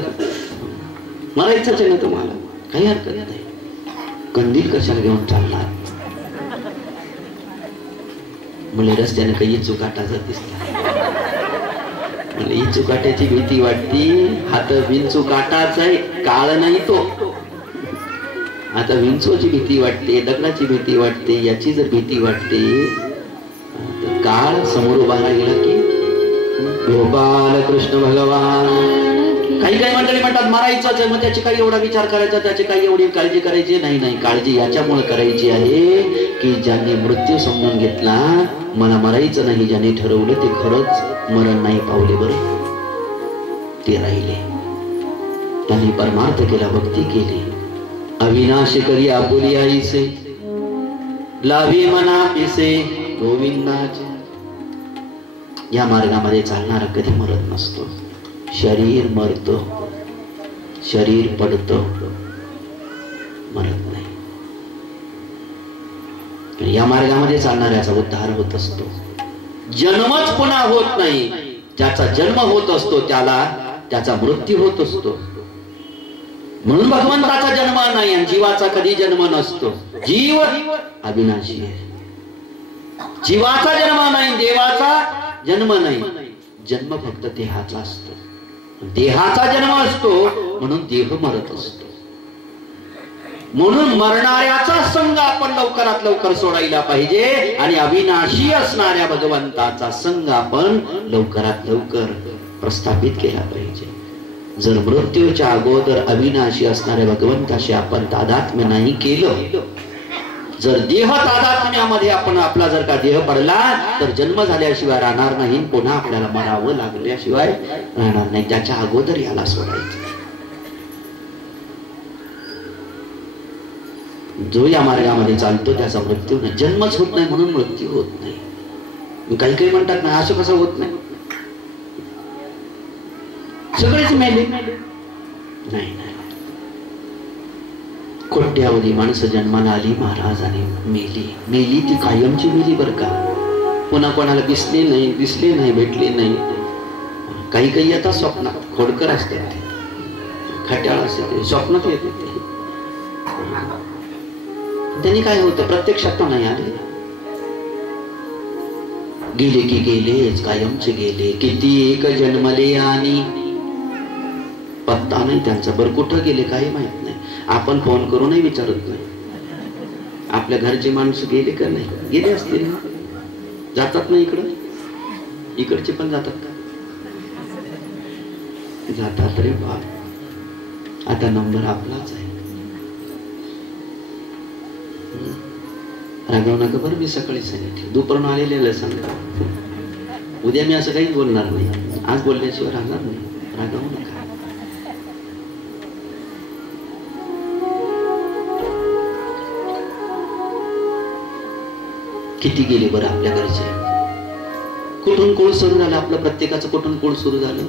मरायचंच आहे ना तुम्हाला, काही हरकत नाही. कंदील कशाला घेऊन चालणार? मुले रस्त्याने काही चुकाटा दिसला, ही चुकाट्याची भीती वाटती. हात विंचुकाटाच आहे, काळ नाही तो. आता विंचूची भीती वाटते, दगडाची भीती वाटते, याची जर भीती वाटते तर काळ समोर उभा राहिला की गोपाल कृष्ण भगवान. काही मंडळी म्हणतात मारायचंच आहे, मग त्याची काही एवढा विचार करायचा, त्याची काही एवढी काळजी करायची नाही. नाही, काळजी याच्यामुळे करायची आहे की ज्यांनी मृत्यू समजून घेतला, मला मरायचं नाही, ज्यांनी ठरवलं ते खरंच मरण नाही पावले, बरं ते राहिले. त्यांनी परमार्थ केला, भक्ती केली. अविनाशी करी आपुली आईसे, लाभी मना पिसे गोविंदाचे. या मार्गामध्ये चालणारा कधी मरत नसतो. शरीर मरतो, शरीर पडतो, मरत नाही. या मार्गामध्ये चालणाऱ्याचा उद्धार होत असतो. जन्मच पुन्हा होत नाही. ज्याचा जन्म होत असतो त्याला त्याचा मृत्यू होत असतो. म्हणून भगवंताचा जन्म नाही आणि जीवाचा कधी जन्म नसतो. जीव अविनाशी आहे. जीवाचा जन्म नाही, देवाचा जन्म नाही. जन्म फक्त देहाचा असतो. देहाचा जन्म असतो म्हणून देह मरत असतो. म्हणून मरणाऱ्याचा संग आपण लवकरात लवकर सोडायला पाहिजे आणि अविनाशी असणाऱ्या भगवंताचा संग आपण लवकरात लवकर प्रस्थापित केला पाहिजे. जर मृत्यूच्या अगोदर अविनाशी असणाऱ्या भगवंताशी आपण तादात्म्य नाही केलं, जर देह तादात्म्यामध्ये आपण आपला जर का देह पडला तर जन्म झाल्याशिवाय राहणार नाही, पुन्हा आपल्याला मरावं लागल्याशिवाय राहणार नाही. त्याच्या अगोदर याला सोडायचं. जो या मार्गामध्ये चालतो त्याचा मृत्यू नाही. जन्मच होत नाही म्हणून मृत्यू होत नाही. काही काही म्हणतात ना असं कसं होत नाही, सगळेच मेले. नाही, कोट्यावधी माणसं जन्माला आली महाराज आणि मेली ती कायमची मेली बर का. पुन्हा कोणाला दिसले नाही भेटले नाही. काही काही येतात स्वप्नात, खोडकर असतात, खट्याळ असते, स्वप्नात येते. त्यांनी काय होतं, प्रत्यक्षात नाही आले. गेले की गेलेच, कायमचे गेले. किती एक जन्मले आणि पत्ता नाही त्यांचा. बरं कुठं गेले काही माहित नाही. आपण फोन करूनही विचारत नाही. आपल्या घरचे माणसं गेले का नाही, गेले असतील ना, जातात ना इकडं, इकडचे पण जातात का, जातात रे बाप. आता नंबर आपलाच आहे. रागवू नका बरं, मी सकाळी सांगितलं, दुपारून आलेले सांगा. उद्या मी असं काहीच बोलणार नाही. आज बोलल्याशिवाय राहणार नाही. रागवू नका. किती गेले बरं आपल्या घरचे. कुठून कुळ सुरू झालं आपलं, प्रत्येकाचं कुठून कुळ सुरू झालं.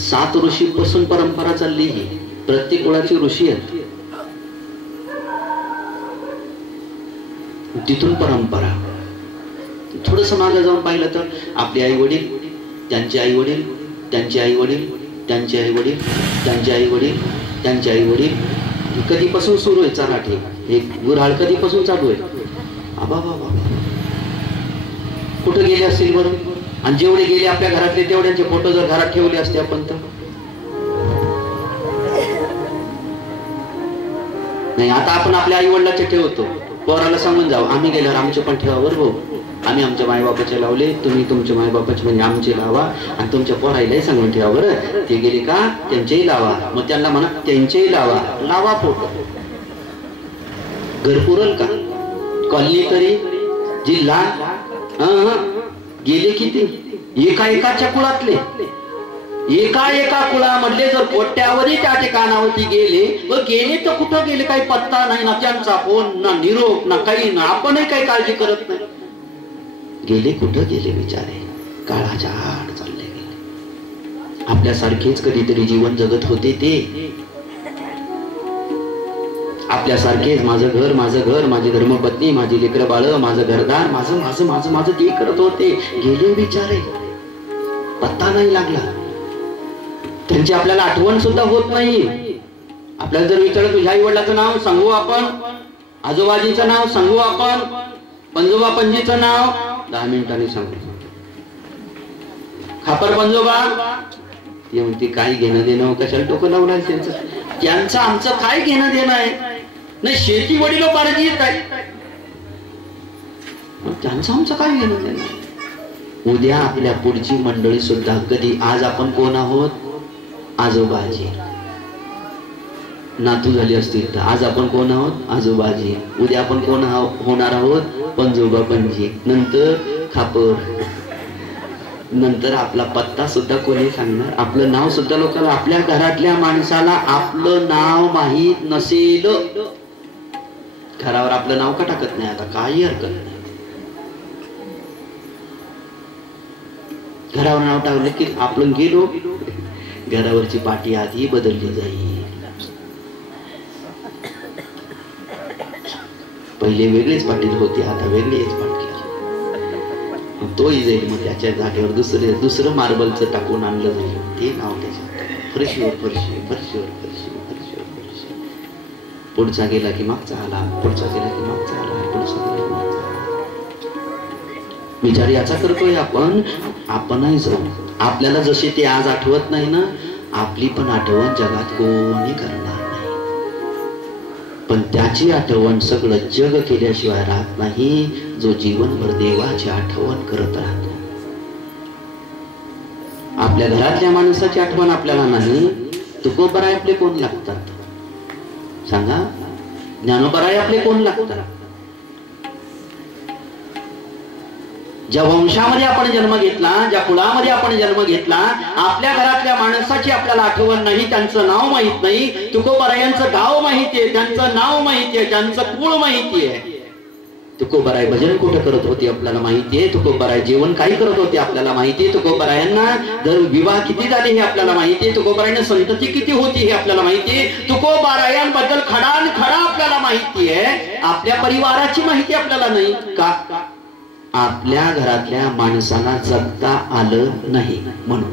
7 ऋषी पासून परंपरा चालली. ही प्रत्येक कुळाची ऋषी आहेत, तिथून परंपरा. थोडस मागे जाऊन पाहिलं तर आपले आई वडील, त्यांचे आई वडील, त्यांचे आई वडील, त्यांचे आई वडील, त्यांचे आई वडील, त्यांचे आई वडील, कधीपासून सुरू आहे चराठी. हे गुऱ्हाळ कधीपासून चालू आहे. आबा बाबा कुठे गेले असतील बरं. आणि जेवढे गेले आपल्या घरातले तेवढ्यांचे फोटो जर घरात ठेवले असते आपण तर नाही. आता आपण आपल्या आई वडिलाचे ठेवतो. पोराला सांगून जाऊ आम्ही गेल्यावर आमचे पण ठेवा बरोबर. आम्ही आमच्या मायबापाचे लावले, तुम्ही तुमच्या मायबापाचे म्हणजे आमचे लावा. आणि तुमच्या पोराईलाही सांगून ठेवा बरं, ते गेले का त्यांचेही लावा. मग त्यांना म्हणा त्यांचेही लावा फोटो. घर पुरल का, कॉलनी तरी, जिल्हा. गेले किती, एकाच्या कुळातले, एका कुळामधले जर कोट्यावधी त्या ठिकाणावरती गेले. व गेले तर कुठं गेले काही पत्ता नाही ना, त्यांचा फोन ना, निरोप ना, काही ना. आपणही काही काळजी करत नाही. गेले कुठं गेले बिचारे, काळाच्या आड चालले गेले. आपल्यासारखेच कधीतरी जीवन जगत होते ते. आपल्यासारखेच माझं घर, माझी धर्मपत्नी, माझी लेकरं बाळ, माझं घरदार, माझं ते करत होते. गेले बिचारे, पत्ता नाही लागला. त्यांची आपल्याला आठवण सुद्धा होत नाही. आपल्याला जर विचारलं तुझ्या आई वडिलाचं नाव सांगू आपण, आजोबाजीचं नाव सांगू आपण, पंजोबा पंजीचं नाव 10 मिनिटांनी सांगू. खापर पंजोबा ते म्हणते काही घेणं देणं, कशाला डोकं लावलं त्यांचं आमचं काय घेणं देणं आहे. नाही शेती वडिलोपार्जित काय, त्यांचं आमचं काय घेणं देणं. उद्या आपल्या पुढची मंडळी सुद्धा कधी, आज आपण कोण आहोत, आजोबाजी. नातू झाली असतील तर आज आपण कोण आहोत, आजोबाजी. उद्या आपण कोण होणार आहोत, पंजोबा पंजी. नंतर खापर. नंतर आपला पत्ता सुद्धा कोणी सांगणार, आपलं नाव सुद्धा लोकांना. आपल्या घरातल्या माणसाला आपलं नाव माहीत नसेल, घरावर आपलं नाव का टाकत नाही. आता काही हरकत नाही, घरावर नाव टाकलं की आपण गेलो, घरावरची पाटी आधी बदलली जाईल. पहिले वेगळेच पाटील होते, आता वेगळेच पाटील. तोही जाईल, मग त्याच्या जागेवर दुसरं मार्बलचं टाकून आणलं जाईल. ते नाव त्याच्यात फरशीवर फरशी, फरशीवर फरशी, फरशीवर फरशी. पुढचा गेला की मागचा आला, पुढचा गेला की मागचा आला, पुढचा गेला की मागचा आला. विचार याचा करतोय आपणही जाऊ. आपल्याला जसे ते आज आठवत नाही ना, आपली पण आठवण जगात कोणी करणार नाही. पण त्याची आठवण सगळं जग केल्याशिवाय राहत नाही, जो जीवनभर देवाची आठवण करत राहतो. आपल्या घरातल्या माणसाची आठवण आपल्याला नाही. तुकोबराय आपले कोण लागतात सांगा? ज्ञानोबराय आपले कोण लागतात? ज्या वंशामध्ये आपण जन्म घेतला, ज्या कुळामध्ये आपण जन्म घेतला, आपल्या घरातल्या माणसाची आपल्याला आठवण नाही, त्यांचं नाव माहित नाही. तुकोबरायांचं गाव माहितीये, त्यांचं नाव माहितीये, त्यांचं कुळ माहितीये. तुकोबराय भजन कुठं करत होते आपल्याला माहितीये. तुकोबराय जेवण काही करत होते आपल्याला माहितीये. तुकोबरायांना दर विवाह किती झाले हे आपल्याला माहितीये. तुकोबरायांना संतती किती होती हे आपल्याला माहितीये. तुकोबरायांबद्दल खडान खडा आपल्याला माहितीये. आपल्या परिवाराची माहिती आपल्याला नाही का? आपल्या घरातल्या माणसाला जगता आलं नाही म्हणून.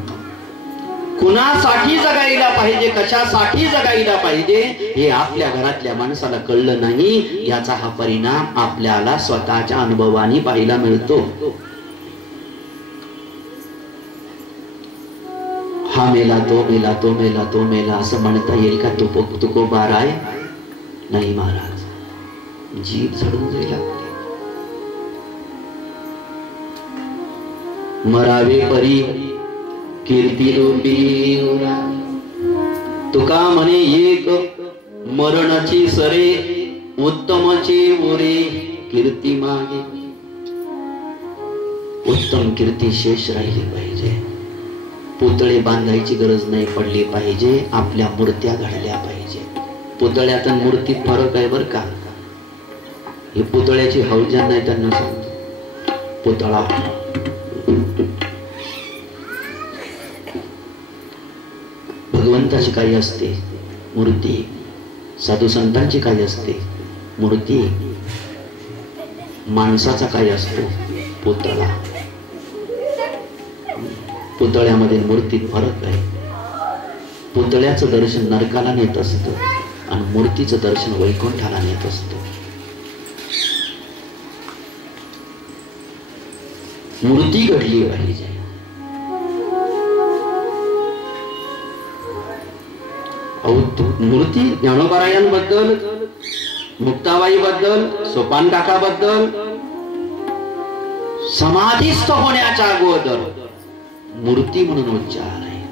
कुणासाठी जगायला पाहिजे, कशासाठी जगायला पाहिजे हे आपल्या घरातल्या माणसाला कळलं नाही. याचा हा परिणाम आपल्याला स्वतःच्या अनुभवाने पाहायला मिळतो. हा मेला, तो मेला, तो मेला, तो मेला असं म्हणता येईल का? तुकोबाराय नाही महाराज, जीभ झडून जायला. मरावे परी कीर्ती रूपी उरा. तुका म्हणे एक मरणाची सरे, उत्तमचे ओरे कीर्ती मागे. उत्तम कीर्ती शेष राहिली पाहिजे. पुतळे बांधायची गरज नाही पडली पाहिजे. आपल्या मूर्त्या घडल्या पाहिजे. पुतळ्यात आणि मूर्तीत फरक आहे बर का? ही पुतळ्याची हौजा नाही त्यांना सांगतो. पुतळा भगवंताची काही असते मूर्ती, साधू संतांची काही असते मूर्ती, माणसाचा काही असतो पुतळा. पुतळ्यामध्ये मूर्तीत फरक आहे. पुतळ्याचं दर्शन नरकाला नेत असतं आणि मूर्तीचं दर्शन वैकुंठाला नेत असतं. मूर्ती घडली पाहिजे. मूर्ती ज्ञानोबरायांबद्दल, मुक्ताबाई बद्दल, सोपान काका बद्दल, समाधीस्थ होण्याच्या अगोदर मूर्ती म्हणून उच्चार आहे.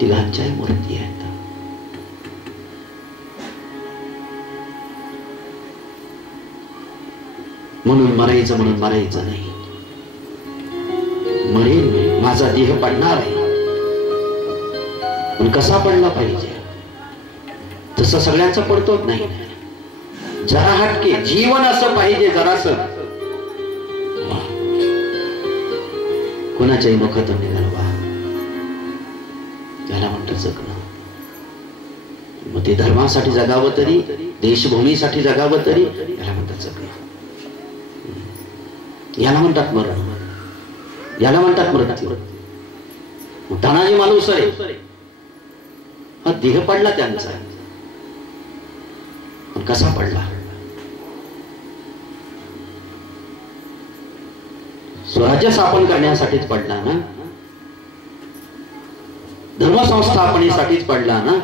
तिघांच्याही मूर्ती आहेत. म्हणून मरायचं म्हणून मरायचं नाही. मरेल, माझा देह पडणार आहे, पण कसा पडला पाहिजे तसं सगळ्यांचा पडतोच नाही. जरा हटके जीवन असं पाहिजे. जरास कोणाच्याही मुखातून निघाल वा, त्याला म्हणतात जगणं. मग ते धर्मासाठी जगावं तरी, देशभूमीसाठी जगावं तरी, याला म्हणतात जगणं. याला म्हणतात मरण, याला म्हणतात मृत्यू. तानाजी मालुसरे हा देह पडला त्यांचा, पण कसा पडला? स्वराज्य स्थापन करण्यासाठीच पडला ना, धर्मसंस्थापनेसाठीच पडला ना.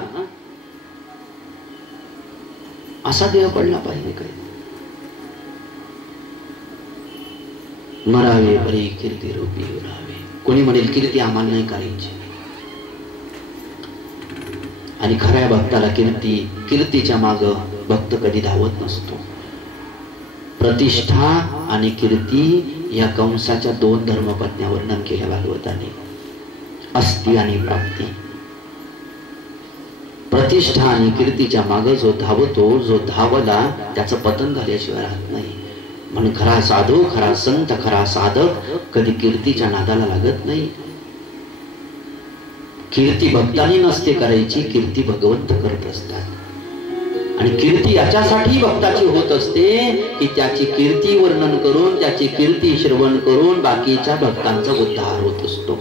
असा देह पडला पाहिजे काय? मरावे बरी कीर्ती रूपी उरावे. कोणी म्हणेल कीर्ती आम्हाला नाही करायची. आणि खऱ्या भक्ताला कीर्तीच्या माग भक्त कधी धावत नसतो. प्रतिष्ठा आणि कीर्ती या कंसाच्या दोन धर्मपत्न्या वर्णन केल्या भागवताने, अस्ति आणि प्राप्ती. प्रतिष्ठा आणि कीर्तीच्या माग जो धावतो, जो धावला त्याचं पतन झाल्याशिवाय राहत नाही. म्हणून खरा साधू, खरा संत, खरा साधक कधी कीर्तीच्या नादाला लागत नाही. कीर्ती भक्तांनी नसते करायची, कीर्ती भगवंत करत असतात. आणि कीर्ती याच्यासाठी भक्ताची होत असते की त्याची कीर्ती वर्णन करून, त्याची कीर्ती श्रवण करून बाकीच्या भक्तांचा उद्धार होत असतो.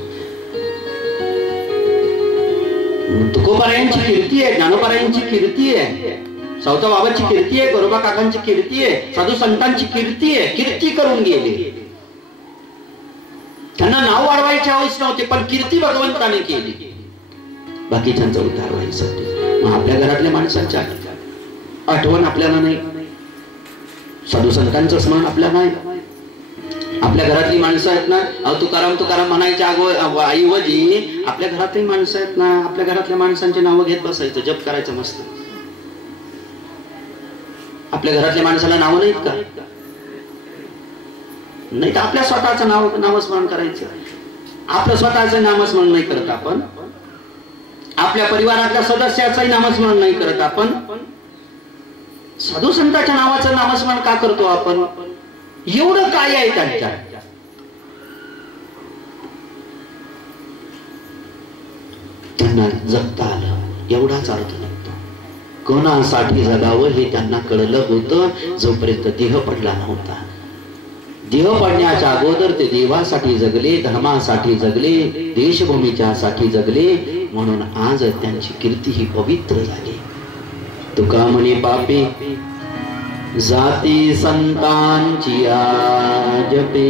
तुकोबारायांची कीर्ती आहे, ज्ञानोबारायांची कीर्ती आहे, सावता बाबाची कीर्ती आहे, गरोबा काकांची कीर्ती आहे, साधू संतांची कीर्ती आहे. कीर्ती करून गेले. त्यांना नाव वाढवायची हौस नव्हते, पण कीर्ती भगवंताने केली बाकीच्यांचा उद्धार व्हायसाठी. मग आपल्या घरातल्या माणसांच्या आठवण आपल्याला नाही, साधू संतांचं स्मरण आपल्याला नाही. आपल्या घरातली माणसं आहेत ना, तुकाराम तुकाराम म्हणायच्या ऐवजी आपल्या घरातली माणसं आहेत ना, आपल्या घरातल्या माणसांची नावं घेत बसायचं, जप करायचं मस्त. आपल्या घरातल्या माणसाला नावं नाहीत का? नाही तर आपल्या स्वतःचं नामस्मरण करायचं. आपलं स्वतःचं नामस्मरण नाही करत आपण, आपल्या परिवारातल्या सदस्याचंही नामस्मरण नाही करत आपण. साधू संतांच्या नावाचं नामस्मरण का करतो आपण? एवढं काय आहे त्यांच्या? त्यांना जगता आलं एवढाच अर्थ नव्हता. कोणासाठी जगावं हे त्यांना कळलं होतं जोपर्यंत देह पडला नव्हता. देह पडण्याच्या अगोदर ते देवासाठी जगले, धर्मासाठी जगले, देशभूमीच्या साठी जगले. म्हणून आज त्यांची कीर्ती ही पवित्र झाली. तुका म्हणे पापी जाती संतांची जपे.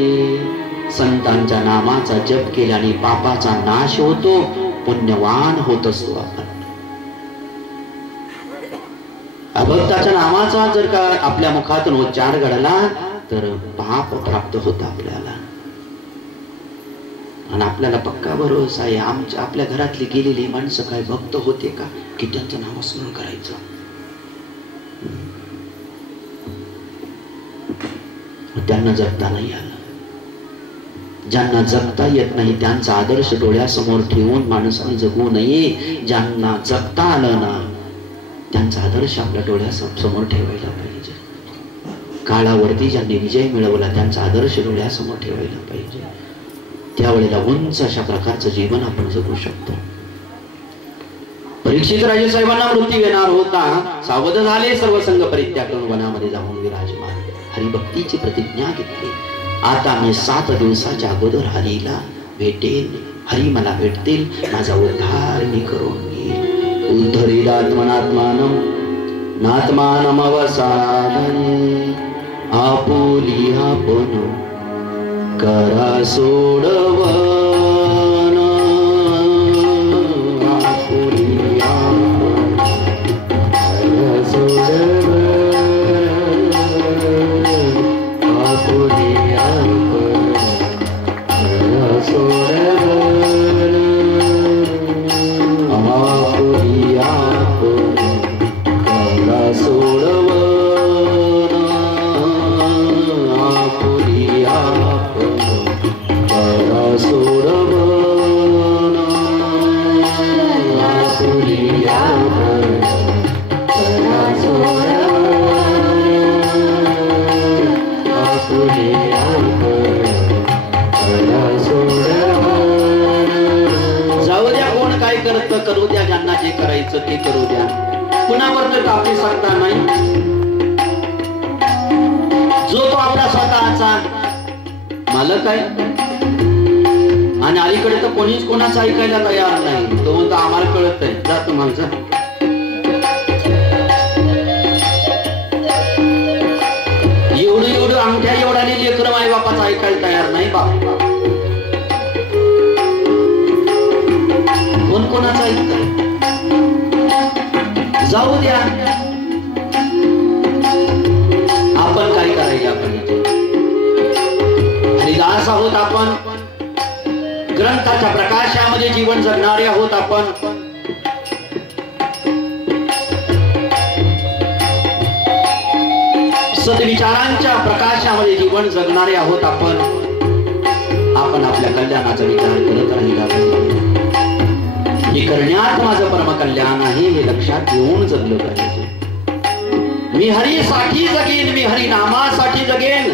संतांच्या नामाचा जप केल्याने पापाचा नाश होतो, पुण्यवान होत असतो आपण. अभक्ताच्या नामाचा जर का आपल्या मुखातून उच्चार घडला तर पाप प्राप्त होत आपल्याला. आणि आपल्याला पक्का भरोसा आहे, आपल्या घरातली गेलेली माणसं काय भक्त होते का की त्यांचं नामस्मरण करायचं. त्यांना जगता नाही आलं. ज्यांना जगता येत नाही त्यांचा आदर्श डोळ्यासमोर ठेवून माणसाने जगू नये. ज्यांना जगता आलं ना त्यांचा आदर्श आपल्या डोळ्यासमोर ठेवायला पाहिजे. काळावरती ज्यांनी विजय मिळवला त्यांचा आदर्श डोळ्यासमोर ठेवायला पाहिजे. त्यावेळेला उंच अशा प्रकारचं जीवन आपण जगू शकतो. परीक्षित राजे साहेबांना मृत्यू येणार होता. सावध झाले, सर्व संघ परित्याग करून वनामध्ये जाऊन विराजमान हरिभक्तीची प्रतिज्ञा घेतली. आता मी 7 दिवसाच्या अगोदर हरीला भेटेन, हरी मला भेटतील, माझा उद्धार मी करून घेईल. उद्धरीदात्मनात्मानं नात्मानम अवसादने आपुली आपण करा सोडवन. आपुली आपण करा सोडवन. आपुली आपण करा सोडवन. आपुली आपण करा सोडवन. आपुली आपण करा सोडवन. आपुली आपण करा सोडवन. आपुली आपण करा सोडवन. जाऊ द्या कोण काय करत करू द्या, ज्यांना जे करायचं ते करू द्या. कुणावर तर आपली सत्ता नाही. जो तो आपला स्वतःचा मालक आहे आणि अलीकडे तर कोणीच कोणाचं ऐकायला तयार नाही. तो म्हणतो आम्हाला कळत आहे, जा तुम्हाला. एवढं अंगठ्या एवढ्याने लेकरं आई बापाचं ऐकायला तयार नाही. बाप कोण कोणाचं ऐकतंय? जाऊ द्या. आपण काय करायला पाहिजे? हरिदास आहोत आपण, ग्रंथाच्या प्रकाशामध्ये जीवन जगणारे आहोत आपण. सद्विचारांच्या प्रकाशामध्ये जीवन जगणारे आहोत आपण. आपण आपल्या कल्याणाचा विचार करत राहिला पाहिजे. हे करण्यात माझं परमकल्याण आहे हे लक्षात घेऊन जगलं पाहिजे. मी हरीसाठी जगेन, मी हरिनामासाठी जगेन.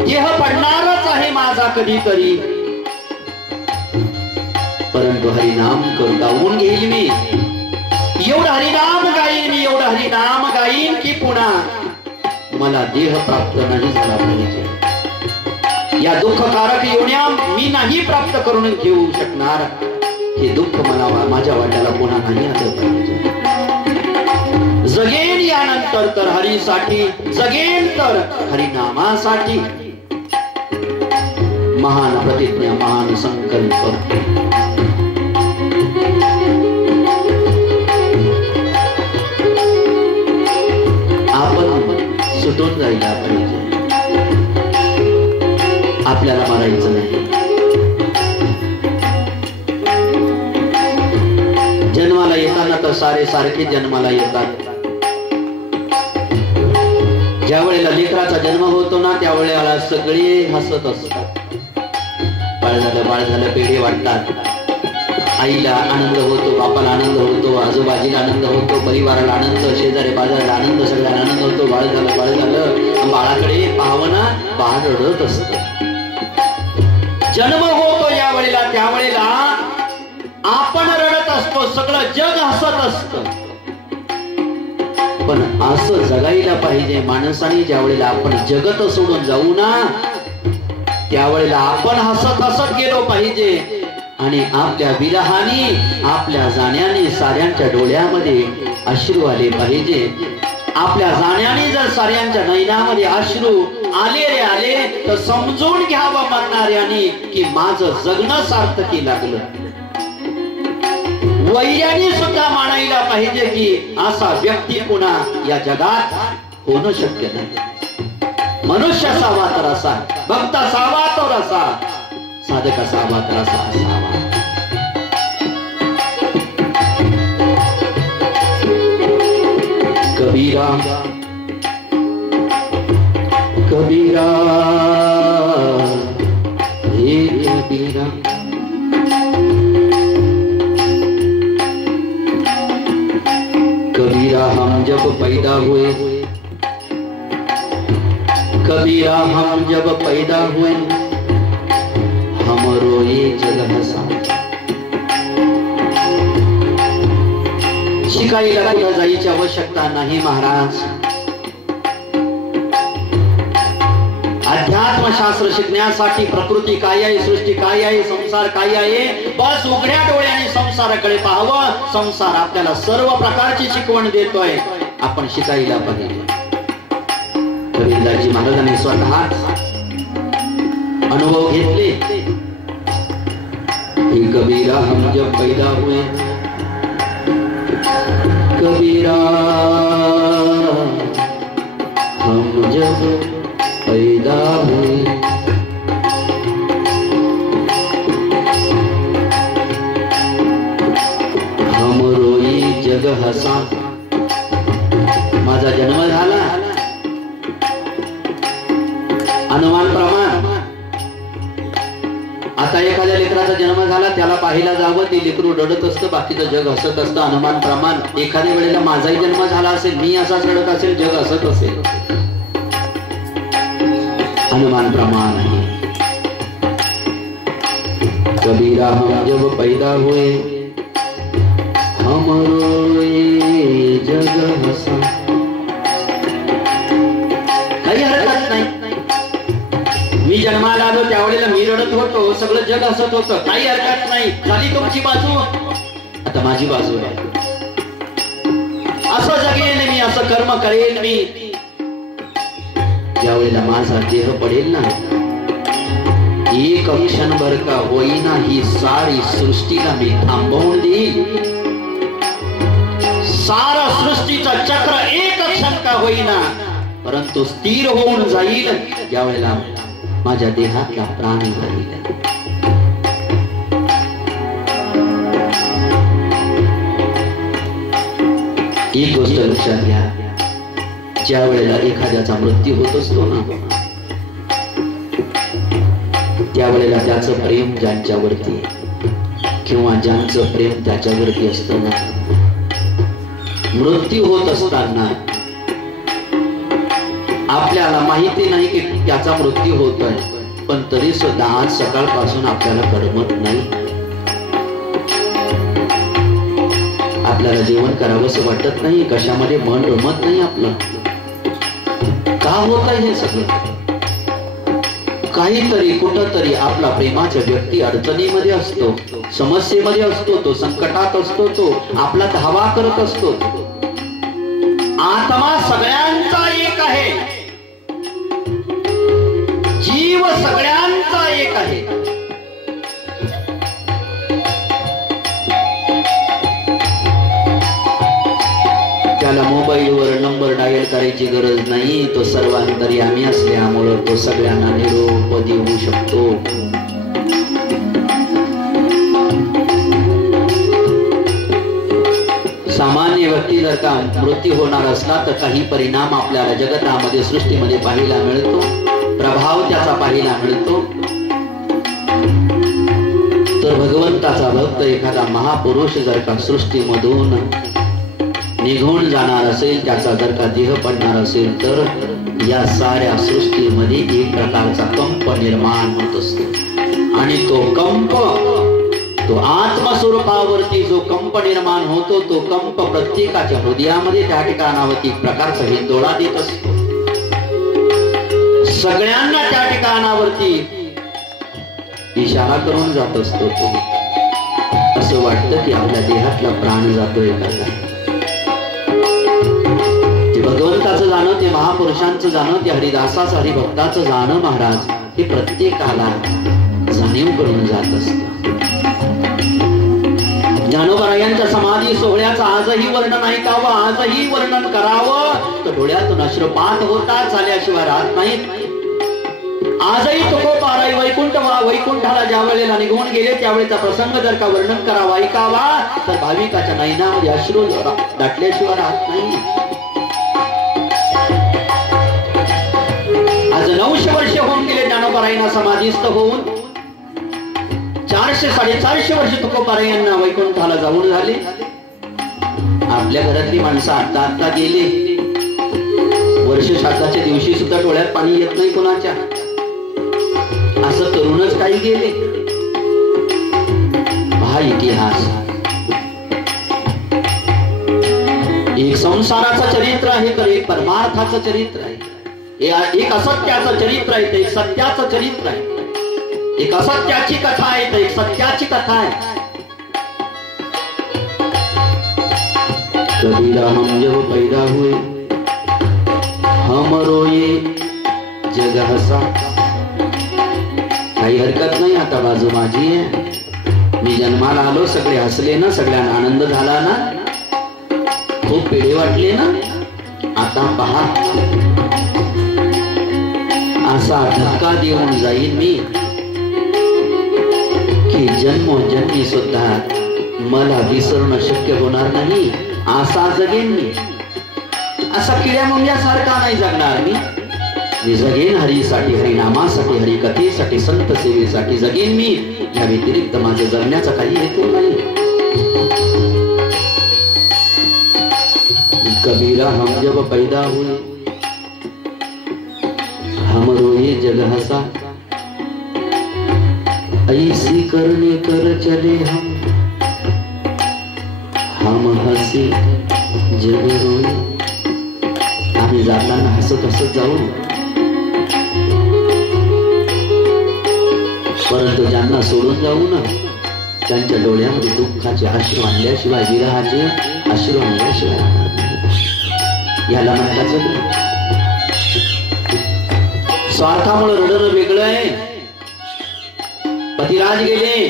देह पडणारच आहे माझा कधीतरी, परंतु हरिनाम गाऊन घेईल मी. एवढं हरिनाम गाईन मी, एवढं हरिनाम गाईन की पुन्हा मला देह प्राप्त नाही झाला पाहिजे. या दुःखकारक योन्या मी नाही प्राप्त करून घेऊ शकणार. हे दुःख मला माझ्या वाट्याला पुन्हा नाही आलं पाहिजे. जगेन यानंतर तर हरीसाठी, जगेन तर हरिनामासाठी. महान प्रतिज्ञा, महान संकल्प. आपण सुटून जायला पाहिजे. आपल्याला मारायचं नाही. जन्माला येताना तर सारे सारखे जन्माला येतात. ज्या वेळेला लेकराचा जन्म होतो ना त्यावेळेला सगळे हसत असतात. बाळ झालं पेढे वाटतात. आईला आनंद होतो, बापाला आनंद होतो, आजूबाजीला आनंद होतो, परिवाराला आनंद, शेजारी बाजाराला आनंद, सगळ्यांना आनंद होतो. बाळ झालं. बाळाकडे पाहवना बाळ रडत असत. जन्म होतो या वेळेला, त्यावेळेला आपण रडत असतो, सगळं जग हसत असत. पण असं जगायला पाहिजे माणसाने. ज्या वेळेला आपण जगत सोडून जाऊ ना त्यावेळेला आपण हसत हसत गेलो पाहिजे. आणि आपल्या विरहाने, आपल्या जाण्याने साऱ्यांच्या डोळ्यामध्ये अश्रू आले पाहिजे. आपल्या जाण्याने जर साऱ्यांच्या नयनामध्ये अश्रू आले रे आले तर समजून घ्यावं म्हणणाऱ्याने की माझं जगणं सार्थकी लागलं. वैर्याने सुद्धा मानायला पाहिजे की असा व्यक्ती पुन्हा या जगात होणं शक्य नाही. मनुष्य असावा तर असा, भक्त असावा तर असा, साधक असावा तर असा असावा. कबीरा कबीरा हे कबीरा, कबीरा हम जब पैदा हुए, कबीरा हम जब पैदा हुए, हम रोए जग हसा. शिकायला कुठं जायची आवश्यकता नाही महाराज. अध्यात्मशास्त्र शिकण्यासाठी प्रकृती काय आहे, सृष्टी काय आहे, संसार काय आहे, बस उघड्या डोळ्याने संसाराकडे पाहावं. संसार आपल्याला सर्व प्रकारची शिकवण देतोय. आपण शिकायला पाहिजे. गोविंदाजी महाराजांनी स्वतः अनुभव घेतले. कबीरा हम जब पैदा हुए, कबीरा हम जब पैदा हुए, हम रोई जग हसा. माझा जन्म झाला अनुमान प्रमाण. आता एखाद्या लेकराचा जन्म झाला त्याला पाहायला जावं, ते लेकरू रडत असतं, बाकीचं जग हसत असतं. अनुमान प्रमाण. एखाद्या वेळेला माझाही जन्म झाला असेल, मी असाच रडत असेल, जग हसत असेल. अनुमान प्रमाण आहे. कबीरा हम जब पैदा हुए, हम रोए जग हसा. काही हरकत नाही. मी जन्माला आलो त्यावेळेला मी रडत होतो, सगळं जग हसत होतं, काही हरकत नाही. झाली तुमची बाजू, आता माझी बाजू आहे. असं जगेन मी, असं कर्म करेन मी. ज्यावेळेला माझा देह पडेल ना, एक क्षणभर का होईना ही सारी सृष्टीला मी थांबवून देईल. सारा सृष्टीचं चक्र एक क्षण का होईना परंतु स्थिर होऊन जाईल ज्यावेळेला माझ्या देहातला प्राण राहील. एक गोष्ट लक्षात घ्या, ज्या वेळेला एखाद्याचा मृत्यू होत असतो ना त्यावेळेला त्याचं प्रेम ज्यांच्यावरती किंवा ज्यांचं प्रेम त्याच्यावरती असतं ना, मृत्यू होत असताना आपल्याला माहिती नाही की त्याचा मृत्यू होतोय, पण तरी सुद्धा आज सकाळपासून आपल्याला करमत नाही. आपल्याला जेवण करावंसं वाटत नाही, कशामध्ये मन रमत नाही आपलं. का होत आहे हे सगळं? काहीतरी कुठंतरी आपला प्रेमाच्या व्यक्ती अडचणीमध्ये असतो, समस्येमध्ये असतो, तो संकटात असतो, तो आपला धावा करत असतो. आत्मा सगळ्यांचा एक आहे, जीव सगळ्यांचा एक आहे. त्याला मोबाईलवर नंबर डायल करायची गरज नाही, तो सर्वांतर्यामी असल्यामुळं तो सगळ्यांना निरोप देऊ शकतो. सामान्य व्यक्ती जर का मृत्यू होणार असला तर काही परिणाम आपल्याला जगतामध्ये सृष्टीमध्ये पाहायला मिळतो, प्रभाव त्याचा पाहायला मिळतो. तर भगवंताचा भक्त एखादा महापुरुष जर का सृष्टीमधून निघून जाणार असेल, त्याचा जर का देह पडणार असेल, तर या साऱ्या सृष्टीमध्ये एक प्रकारचा कंप निर्माण होत असतो. आणि तो कंप, तो आत्मस्वरूपावरती जो कंप निर्माण होतो, तो कंप प्रत्येकाच्या हृदयामध्ये त्या ठिकाणावरती एक प्रकारचा हिंदोळा देत असतो. सगळ्यांना त्या ठिकाणावरती इशारा करून जात असतो. तो असं वाटतं की आपल्या देहातला प्राण जातोय का. भगवंताचं जाणं, ते महापुरुषांचं जाणं, ते हरिदासाचं हरिभक्ताचं जाणं महाराज, हे प्रत्येकाला जाणीव करून जात असत. ज्ञानोबरायांच्या समाधी सोहळ्याचं आजही वर्णन ऐकावं, आजही वर्णन करावं तर डोळ्यातून अश्रुपात होतात, झाल्याशिवाय राहत नाहीत. आजही तुकोबाराई वैकुंठाला ज्या वेळेला निघून गेले त्यावेळेचा प्रसंग जर का वर्णन करावा, ऐकावा तर भाविकाच्या नयनामध्ये अश्रू दाटल्याशिवाय राहत नाही. आज 900 वर्ष होऊन गेले ज्ञानोबरायांना समाधीस्थ होऊन. 400-450 वर्ष तुकोबारायांना वैकुंठाला जाऊन झाले. आपल्या घरातली माणसं आता गेले. वर्ष श्राद्धाच्या दिवशी सुद्धा डोळ्यात पाणी येत नाही कोणाच्या. असं करूनच काही गेले. हा इतिहास एक संसाराचं चरित्र आहे तर एक परमार्थाचं चरित्र आहे. एक असत्याचं चरित्र आहे तर एक सत्याचं चरित्र आहे. एक असत्याची कथा आहे तर एक सत्याची कथा आहे. कबीरा हम जब पैदा हुए हम रोए जग हसा. काही हरकत नाही, आता बाजू माझी आहे. मी जन्माला आलो, सगळे हसले ना, सगळ्यांना आनंद झाला ना, खूप पेढे वाटले ना. आता पहा असा धक्का देऊन जाईल मी की जन्मोजन्मी सुद्धा मला विसरणं शक्य होणार नाही. असा जगेन मी, असा किड्या मुंग्यासारखा नाही जगणार मी जगेन हरीसाठी, हरिनामासाठी, हरिकथेसाठी, संत सेवेसाठी जगेन मी. या व्यतिरिक्त माझे जगण्याचा काही हेतू नाही. कबीरा हम जब पैदा हुए हम रोए जग हंसा. ऐसी करने कर चले हम हंसे जग रोए. आम्ही जाताना हसत हसत जाऊ, परंतु ज्यांना सोडून जाऊ ना त्यांच्या डोळ्यामध्ये दुःखाचे अश्रू आणल्याशिवाय, विरहाचे अश्रू आणल्याशिवाय याला म्हणतात स्वार्थामुळे रडणं वेगळं आहे. पतिराज गेले,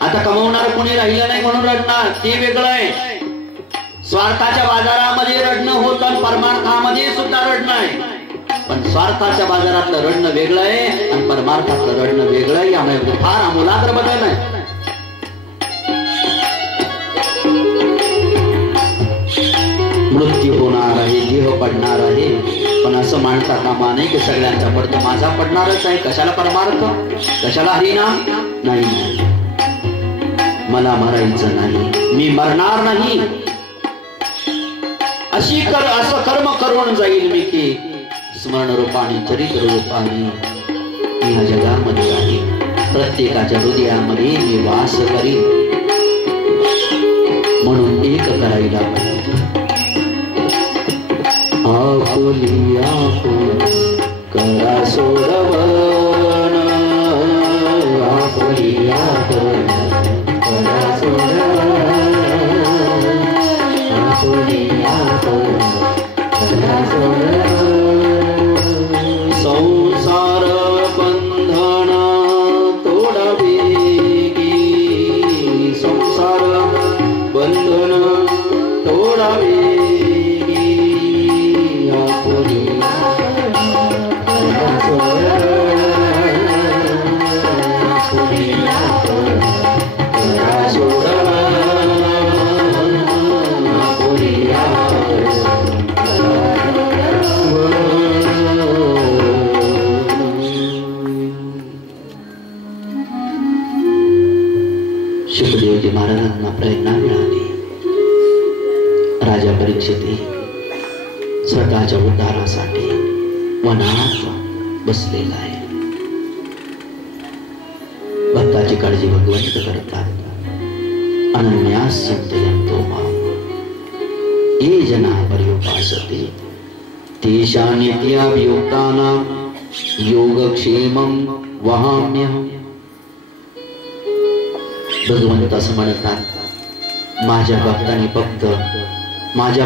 आता कमवणार कोणी राहिलं नाही म्हणून रडणार, ते वेगळं आहे. स्वार्थाच्या बाजारामध्ये रडणं होतं आणि परमार्थामध्ये सुद्धा रडणं आहे. पण स्वार्थाच्या बाजारातलं रडणं वेगळं आहे आणि परमार्थातलं रडणं वेगळं आहे. यामुळे फार आमूलाग्र बदल आहे. मृत्यू होणार आहे, देह पडणार आहे, पण असं मानता कामा नाही की सगळ्यांचा पडतो, माझा पडणारच आहे. कशाला परमार्थ, कशाला हरिनाम? नाही, मला मरायचं नाही, मी मरणार नाही. असं कर्म करून जाईल मी की स्मरण रूपाने, चरित्र रूपाने मी ह्या जगामध्ये आहे. प्रत्येकाच्या हृदयामध्ये मी वास करीन. म्हणून एक करायला पाहिजे. आपुली आपुली करा सोडवन आपुलिया करा सोडवन आपुलिया करा सोडवन संसार बंधन तोडावे संसार बंधन तोडावे शुकदेवजी महाराजांना प्रेरणा मिळाली. राजा परीक्षित स्वतःच्या उद्धारासाठी वनात बसलेला आहे. भक्ताची काळजी भगवंत करतात. अनन्यास चिंतयन्तो मां ये जना पर्युपासते तेषां नित्याभियुक्तानां योगक्षेमं वहाम्यहम्. भगवंत असं म्हणतात, माझ्या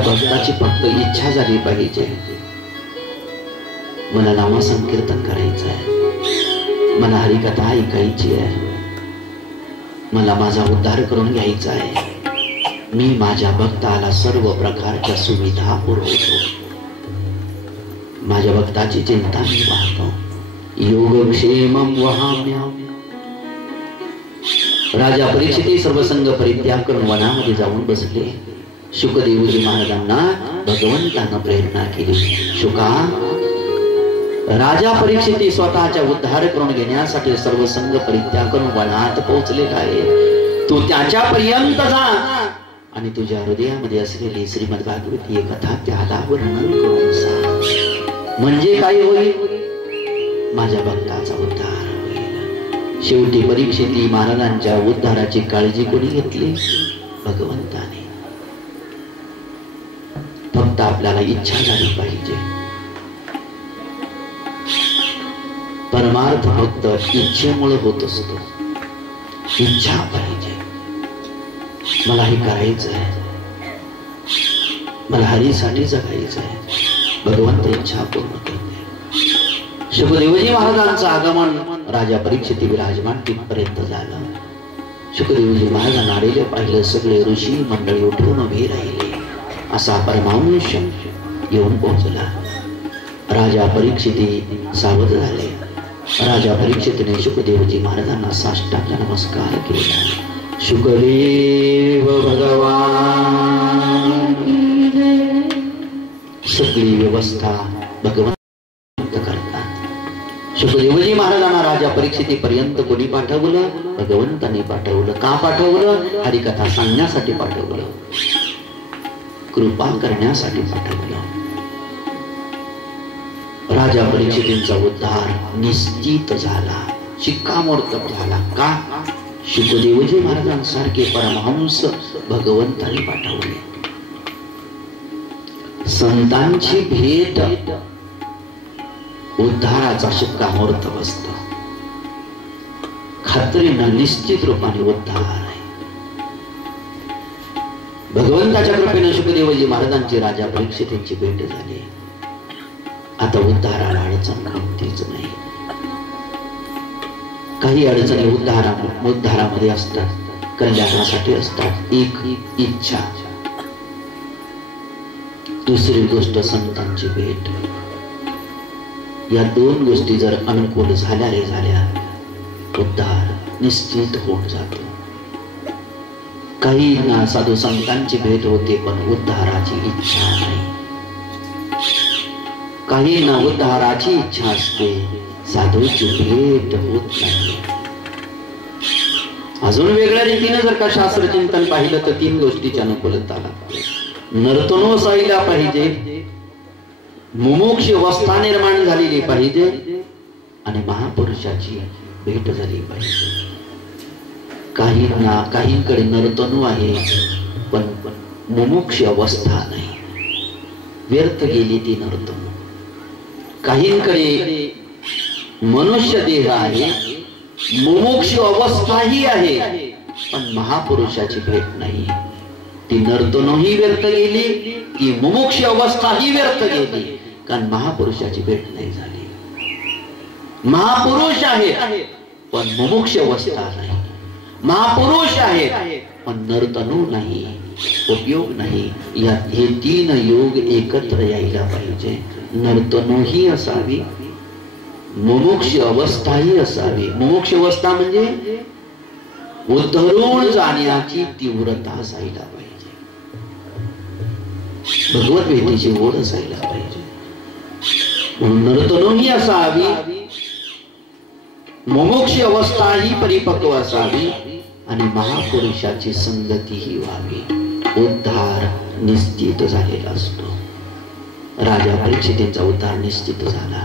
भक्ताची फक्त इच्छा झाली पाहिजे. मला नाम संकीर्तन करायचं आहे, मला हरिकथा ऐकायची आहे, मला माझा उद्धार करून घ्यायचा आहे. मी माझ्या भक्ताला सर्व प्रकारच्या सुविधा पुरवतो. माझ्या भक्ताची चिंता मी पाहतो. योगक्षेमं वहाम्यहम्. राजा परीक्षित सर्वसंग परित्याग करून वनामध्ये जाऊन बसले. शुकदेवजी महाराजांना भगवंतानं प्रेरणा केली. शुका, राजा परीक्षित स्वतःच्या उद्धार करून घेण्यासाठी सर्वसंग परित्याग करून वनात पोहोचलेला आहे. तू त्याच्यापर्यंत जा आणि तुझ्या हृदयामध्ये असलेली श्रीमद भागवती कथा त्याला वर्णन करून सांग. म्हणजे काय होईल? माझ्या भक्ताचा उद्धार. शेवटी परीक्षित महाराजांच्या उद्धाराची काळजी कोणी घेतली? भगवंताने. फक्त आपल्याला इच्छा झाली पाहिजे. परमार्थ फक्त इच्छेमुळे होत असतो. इच्छा पाहिजे. मला हे करायचं आहे, मला हरीसाठी जगायचं आहे. भगवंत इच्छा पूर्ण करते. शुकदेवजी महाराजांचं आगमन राजा परीक्षित विराजमान तिथपर्यंत झालं. शुकदेवजी महाराजांना आलेले पाहिलं. सगळे ऋषी मंडळी उठून उभे राहिले. असा परमांश येऊन पोहोचला. राजा परीक्षित सावध झाले. राजा परीक्षितने शुकदेवजी महाराजांना साष्टांग नमस्कार केला. शुकदेव भगवान. सगळी व्यवस्था भगवंत करतात. शुकदेवजी महाराजांना राजा परीक्षिती पर्यंत कोणी पाठवलं? भगवंताने पाठवलं. का पाठवलं? हरिकथा सांगण्यासाठी पाठवलं, कृपा करण्यासाठी पाठवलं. राजा परीक्षितींचा उद्धार निश्चित झाला, शिक्कामोर्तब झाला. का? शुकदेवजी महाराजांसारखे परमहंस भगवंताने पाठवले. संतांची भेट उद्धाराचा शिक्कामोर्तब असतो. खात्रीनं निश्चित रूपाने उद्धार आहे. भगवंताच्या कृपेने शुकदेवजी महाराजांची राजा परीक्षितींची भेट झाली. आता उद्धाराला अडचण कोणतीच नाही. काही अडचणी उद्धारामध्ये असतात, कल्याणासाठी असतात. एक इच्छा, दुसरी गोष्ट संतांची भेट. या दोन गोष्टी जर अनुकूल झाल्या उद्धार निश्चित होऊन जातो. काही ना साधू संतांची भेट होते पण उद्धाराची इच्छा नाही. काही ना उद्धाराची इच्छा असते, साधूची भेट होत नाही. अजून वेगळ्या रीतीने जर का शास्त्र चिंतन पाहिलं तर तीन गोष्टीची अनुकूलता लागते. नर्तनो असायला पाहिजे, मुमुक्ष अवस्था निर्माण झालेली पाहिजे आणि महापुरुषाची भेट झाली पाहिजे. काहींकडे नर्तनू आहे पण मुमुक्ष अवस्था नाही. व्यर्थ गेली ती नर्तनू. काहींकडे मनुष्य देह आहे, मुमुक्षु अवस्थाही आहे, पण महापुरुषाची भेट नाही. ती नर्तनही व्यर्थ गेली, ती मुमुक्ष अवस्थाही व्यर्थ गेली, कारण महापुरुषाची भेट नाही झाली. महापुरुष आहे पण मुमुक्ष अवस्था नाही, महापुरुष आहे पण नर्तनू नाही, उपयोग नाही. या हे तीन योग एकत्र यायला पाहिजे. नर्तनूही असावी, मुमुक्ष अवस्थाही असावी. मुमुक्ष अवस्था म्हणजे उद्धरून जाण्याची तीव्रता असायला पाहिजे, भगवत भेटीची ओढ असायला पाहिजे. म्हणून नर्तनूही असावी, मुमुक्ष अवस्था ही परिपक्व असावी आणि महापुरुषाची संगतीही व्हावी. उद्धार निश्चित झालेला असतो. राजा परीक्षितांचा उद्धार निश्चित झाला.